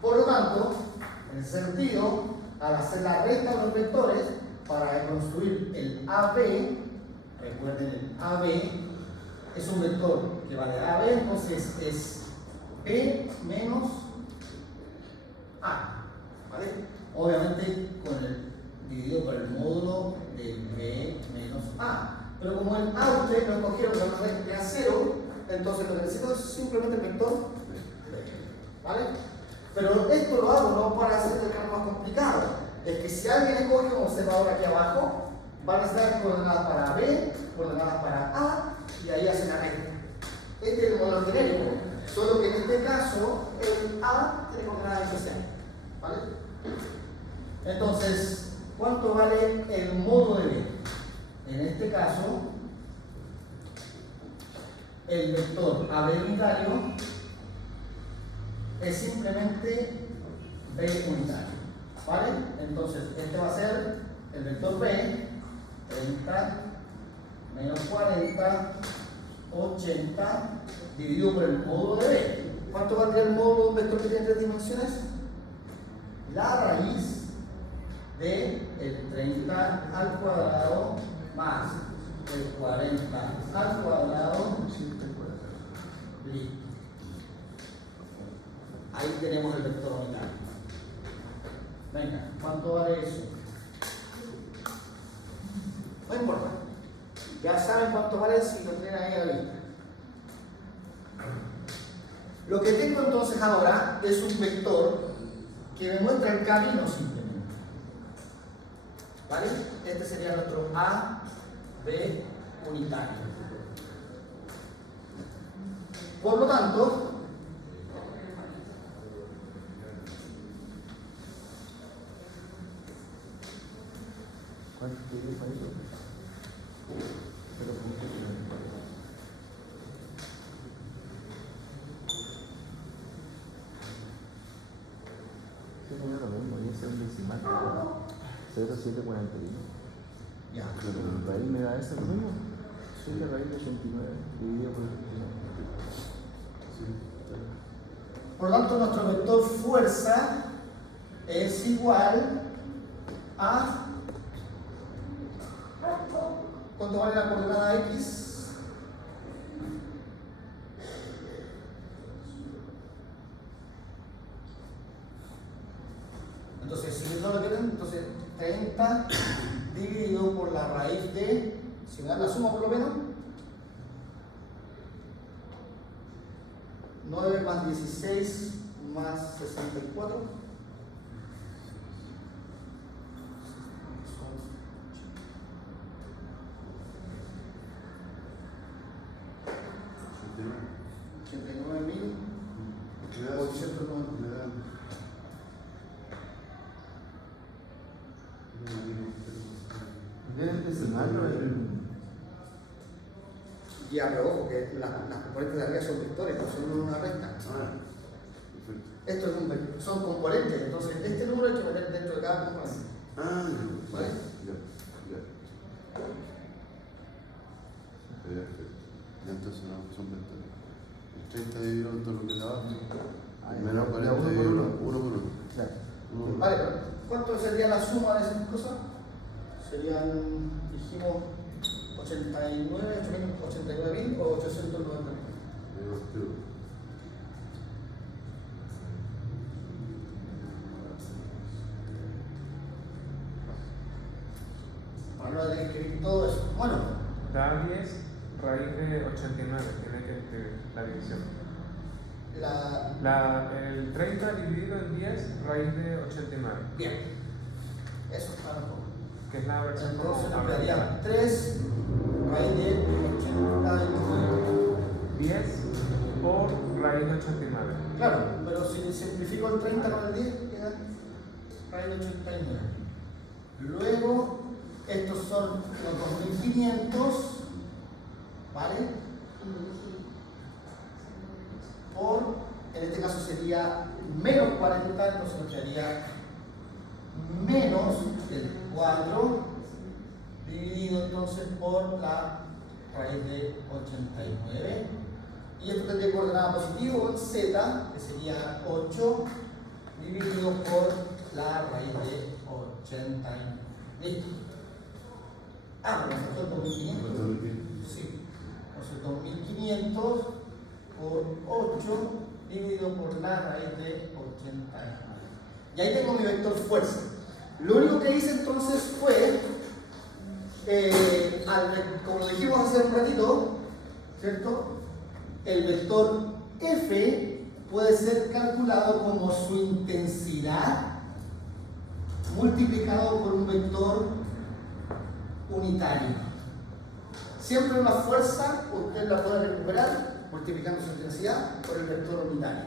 Por lo tanto, en ese sentido, al hacer la resta de los vectores, para construir el AB, recuerden el AB, es un vector que va de AB, entonces es B menos A. ¿Vale? Obviamente dividido por el módulo de B menos A. Pero como el A ustedes lo escogieron de a 0, Entonces lo que necesito es simplemente el vector B, ¿vale? Pero esto lo hago no para hacer el camino más complicado. Es que si alguien escoge un observador aquí abajo, van a estar coordenadas para B, coordenadas para A, y ahí hacen la recta. Este es el modelo genérico, solo que en este caso el A tiene coordenadas especiales, ¿vale? Entonces, ¿cuánto vale el modo de B? En este caso, el vector AB unitario es simplemente B unitario, ¿vale? Entonces, este va a ser el vector B, 30 menos 40, 80, dividido por el módulo de B. ¿Cuánto valdría el módulo de un vector que tiene 3 dimensiones? La raíz de el 30 al cuadrado más el 40 al cuadrado. Listo. Ahí tenemos el vector unitario. Venga, ¿cuánto vale eso? No importa. Ya saben cuánto vale si lo tienen ahí a la vista. Lo que tengo entonces ahora es un vector que me muestra el camino simplemente. ¿Vale? Este sería nuestro A, B unitario. Por lo tanto, ¿cuánto tiene para eso? Sí, no es lo mismo, y ese es un decimal. 0,741. ya. La raíz me da eso lo mismo. Sí, la raíz de 89 dividido por el. Por lo tanto, nuestro vector fuerza es igual a. ¿Cuánto vale la coordenada X? Entonces, si no lo quieren, entonces 30 dividido por la raíz de, si me dan la suma por lo menos, 9 más 16 más 64. ¿Del decimal o el? Ya, pero ojo que las componentes de arriba son vectores, no son una recta. Esto es un vector, son componentes, entonces este número hay que meter dentro de cada componente. ¿Vale? Entonces no, son vectores. El 30 dividido en todo lo que da abajo. Ahí, Menos ya, 40 uno por dividido uno. uno por uno. Claro. Vale, pero ¿cuánto sería la suma de esas cosas? Serían, dijimos, 89.000 o 890.000. Para no tener que escribir todo eso. Bueno, Da 10 raíz de 89, tiene que escribir la división. El 30 dividido en 10 raíz de 89. Bien. Eso está mejor. Que es la versión Entonces nos americana. quedaría 3 raíz de 89. 10 por raíz de 89. Claro, pero si simplifico el 30 con el 10, queda raíz de 89. Luego, estos son los 2500, ¿vale? Por, en este caso sería menos 40, entonces nos quedaría menos el 4 dividido entonces por la raíz de 89. Y esto tendría coordenada positivo en z, que sería 8 dividido por la raíz de 89. Listo. Ah, pero nos faltó el 2500. Sí. Entonces 2500 por 8 dividido por la raíz de 89. Y ahí tengo mi vector fuerza. Lo único que hice entonces fue, como lo dijimos hace un ratito, ¿cierto? el vector F puede ser calculado como su intensidad multiplicado por un vector unitario. Siempre una fuerza usted la puede recuperar multiplicando su intensidad por el vector unitario.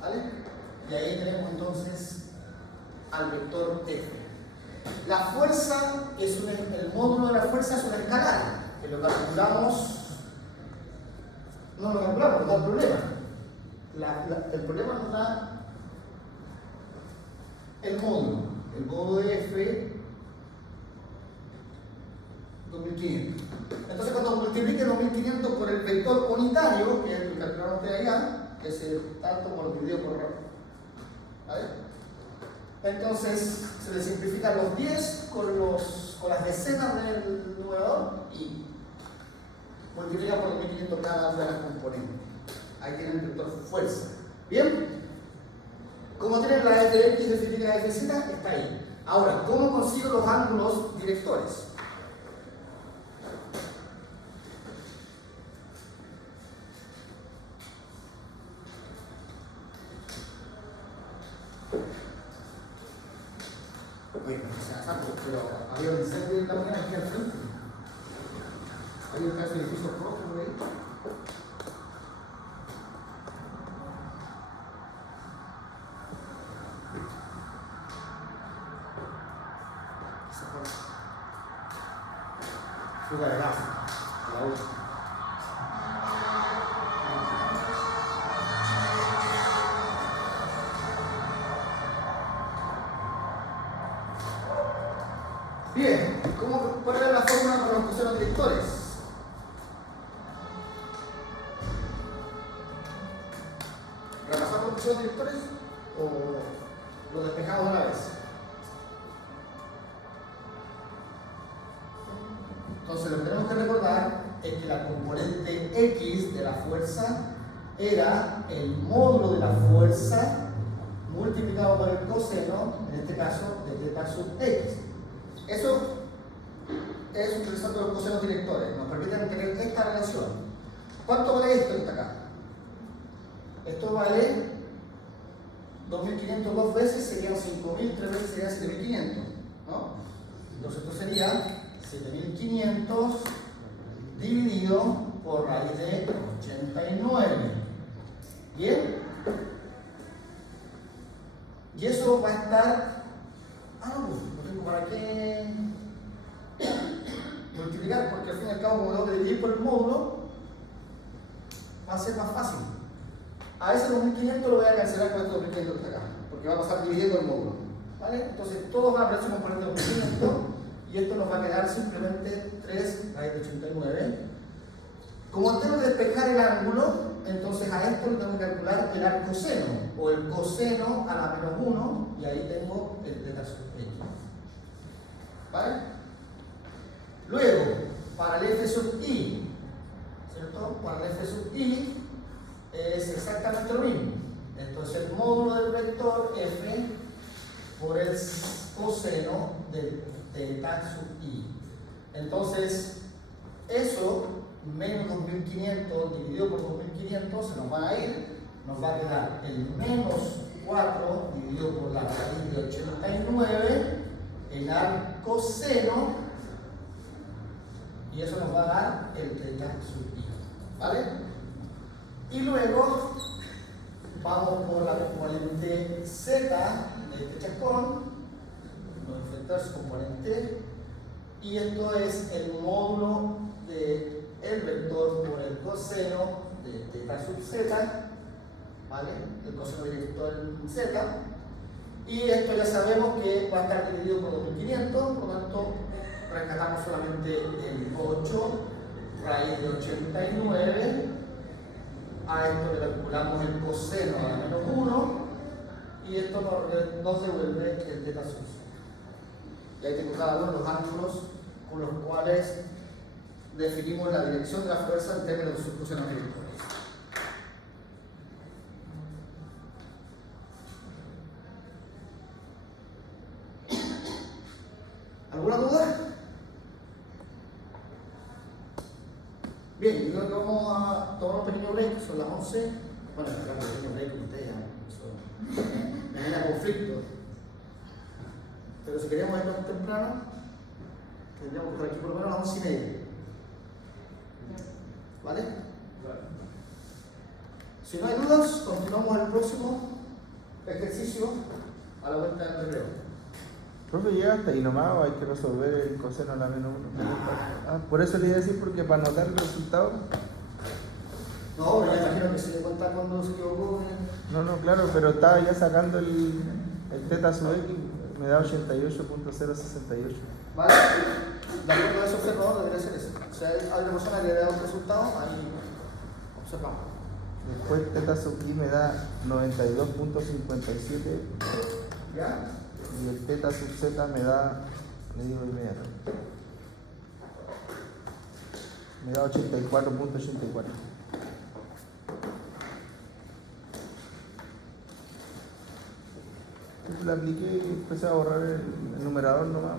¿Vale? Y ahí tenemos entonces al vector F. La fuerza es el módulo de la fuerza es un escalar, que lo calculamos, no lo calculamos, nos da el problema. El problema nos da el módulo de F 2500. Entonces cuando multiplique 2500 por el vector unitario, que es el que calcularon ustedes allá, que es el tanto por dividido por ¿vale? Entonces se le simplifican los 10 con las decenas del numerador y multiplica por 2500 cada una de las componentes. Ahí tienen el vector fuerza. ¿Bien? Como tienen la f de x definitiva la f de z, está ahí. Ahora, ¿cómo consigo los ángulos directores? Oye, no se hace, pero había un incendio en la mañana aquí al frente. Hay un caso de edificio rojo por ahí. Fuga de gas, la usa. Bien, ¿cuál es la fórmula para los cosenos directores? ¿Repasamos los cosenos directores o lo despejamos una vez? Entonces lo que tenemos que recordar es que la componente X de la fuerza era el módulo de la fuerza multiplicado por el coseno, en este caso de θ sub X. Eso es utilizando los cosenos directores, nos permiten tener esta relación. ¿Cuánto vale esto que está acá? Esto vale 2500 dos veces, serían 5000, tres veces serían 7500, ¿no? Entonces esto sería 7500 dividido por raíz de 89. ¿Bien? Y eso va a estar... no tengo para qué multiplicar, porque al fin y al cabo, como tengo que dividir por el módulo, va a ser más fácil. A ese 2500 lo voy a cancelar con este 2500 que está acá, porque va a pasar dividiendo el módulo. ¿Vale? Entonces todos van a aparecer un componente de 2500 y esto nos va a quedar simplemente 3 raíz de 89. Como tengo que despejar el ángulo, entonces a esto le tengo que calcular el arcoseno o el coseno a la menos 1 y ahí tengo el θ sub x. ¿Vale? Luego, para el f sub i, ¿cierto? Para el f sub i es exactamente lo mismo. Entonces el módulo del vector f por el coseno del θ sub i. Entonces, eso menos 2500 dividido por 2500 se nos va a ir, nos va a quedar el menos 4 dividido por la raíz de 89 en arcoseno y eso nos va a dar el θ sub i. ¿Vale? Y luego vamos por la componente z de este chascón, los vectores componente, y esto es el módulo de el vector por el coseno de θ sub z, ¿vale? El coseno directo en z, y esto ya sabemos que va a estar dividido por 2500, por lo tanto rescatamos solamente el 8 raíz de 89, a esto le calculamos el coseno a la menos 1 y esto nos devuelve el θ sub z. Y ahí tengo cada uno de los ángulos con los cuales definimos la dirección de la fuerza en términos de sus cosenos directores. ¿Alguna duda? Bien, yo creo que vamos a tomar un pequeño break, son las 11. Bueno, claro, un pequeño break con ustedes ya, eso me genera conflicto. Pero si queríamos irnos temprano, tendríamos que estar aquí por lo menos a las 11:30. ¿Vale? Si no hay dudas, continuamos el próximo ejercicio a la vuelta del recreo. Profe, llega hasta ahí nomás o hay que resolver el coseno a la menos 1. Ah, por eso le iba a decir, porque para anotar el resultado. No, pero ya imagino que se dio cuenta cuando se equivocó. No, claro, pero estaba ya sacando el teta sub x, me da 88.068. ¿Vale? De acuerdo a ese observador debería ser eso. O sea, hay una persona que le da un resultado, ahí observamos. Después teta sub y me da 92.57 ¿Ya? y el teta sub z me da, le digo inmediato, me da 84.84. Entonces le apliqué y empecé a borrar el numerador nomás.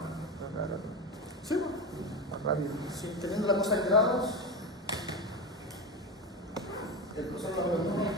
Sí, Más rápido. sí, teniendo la cosa en grados.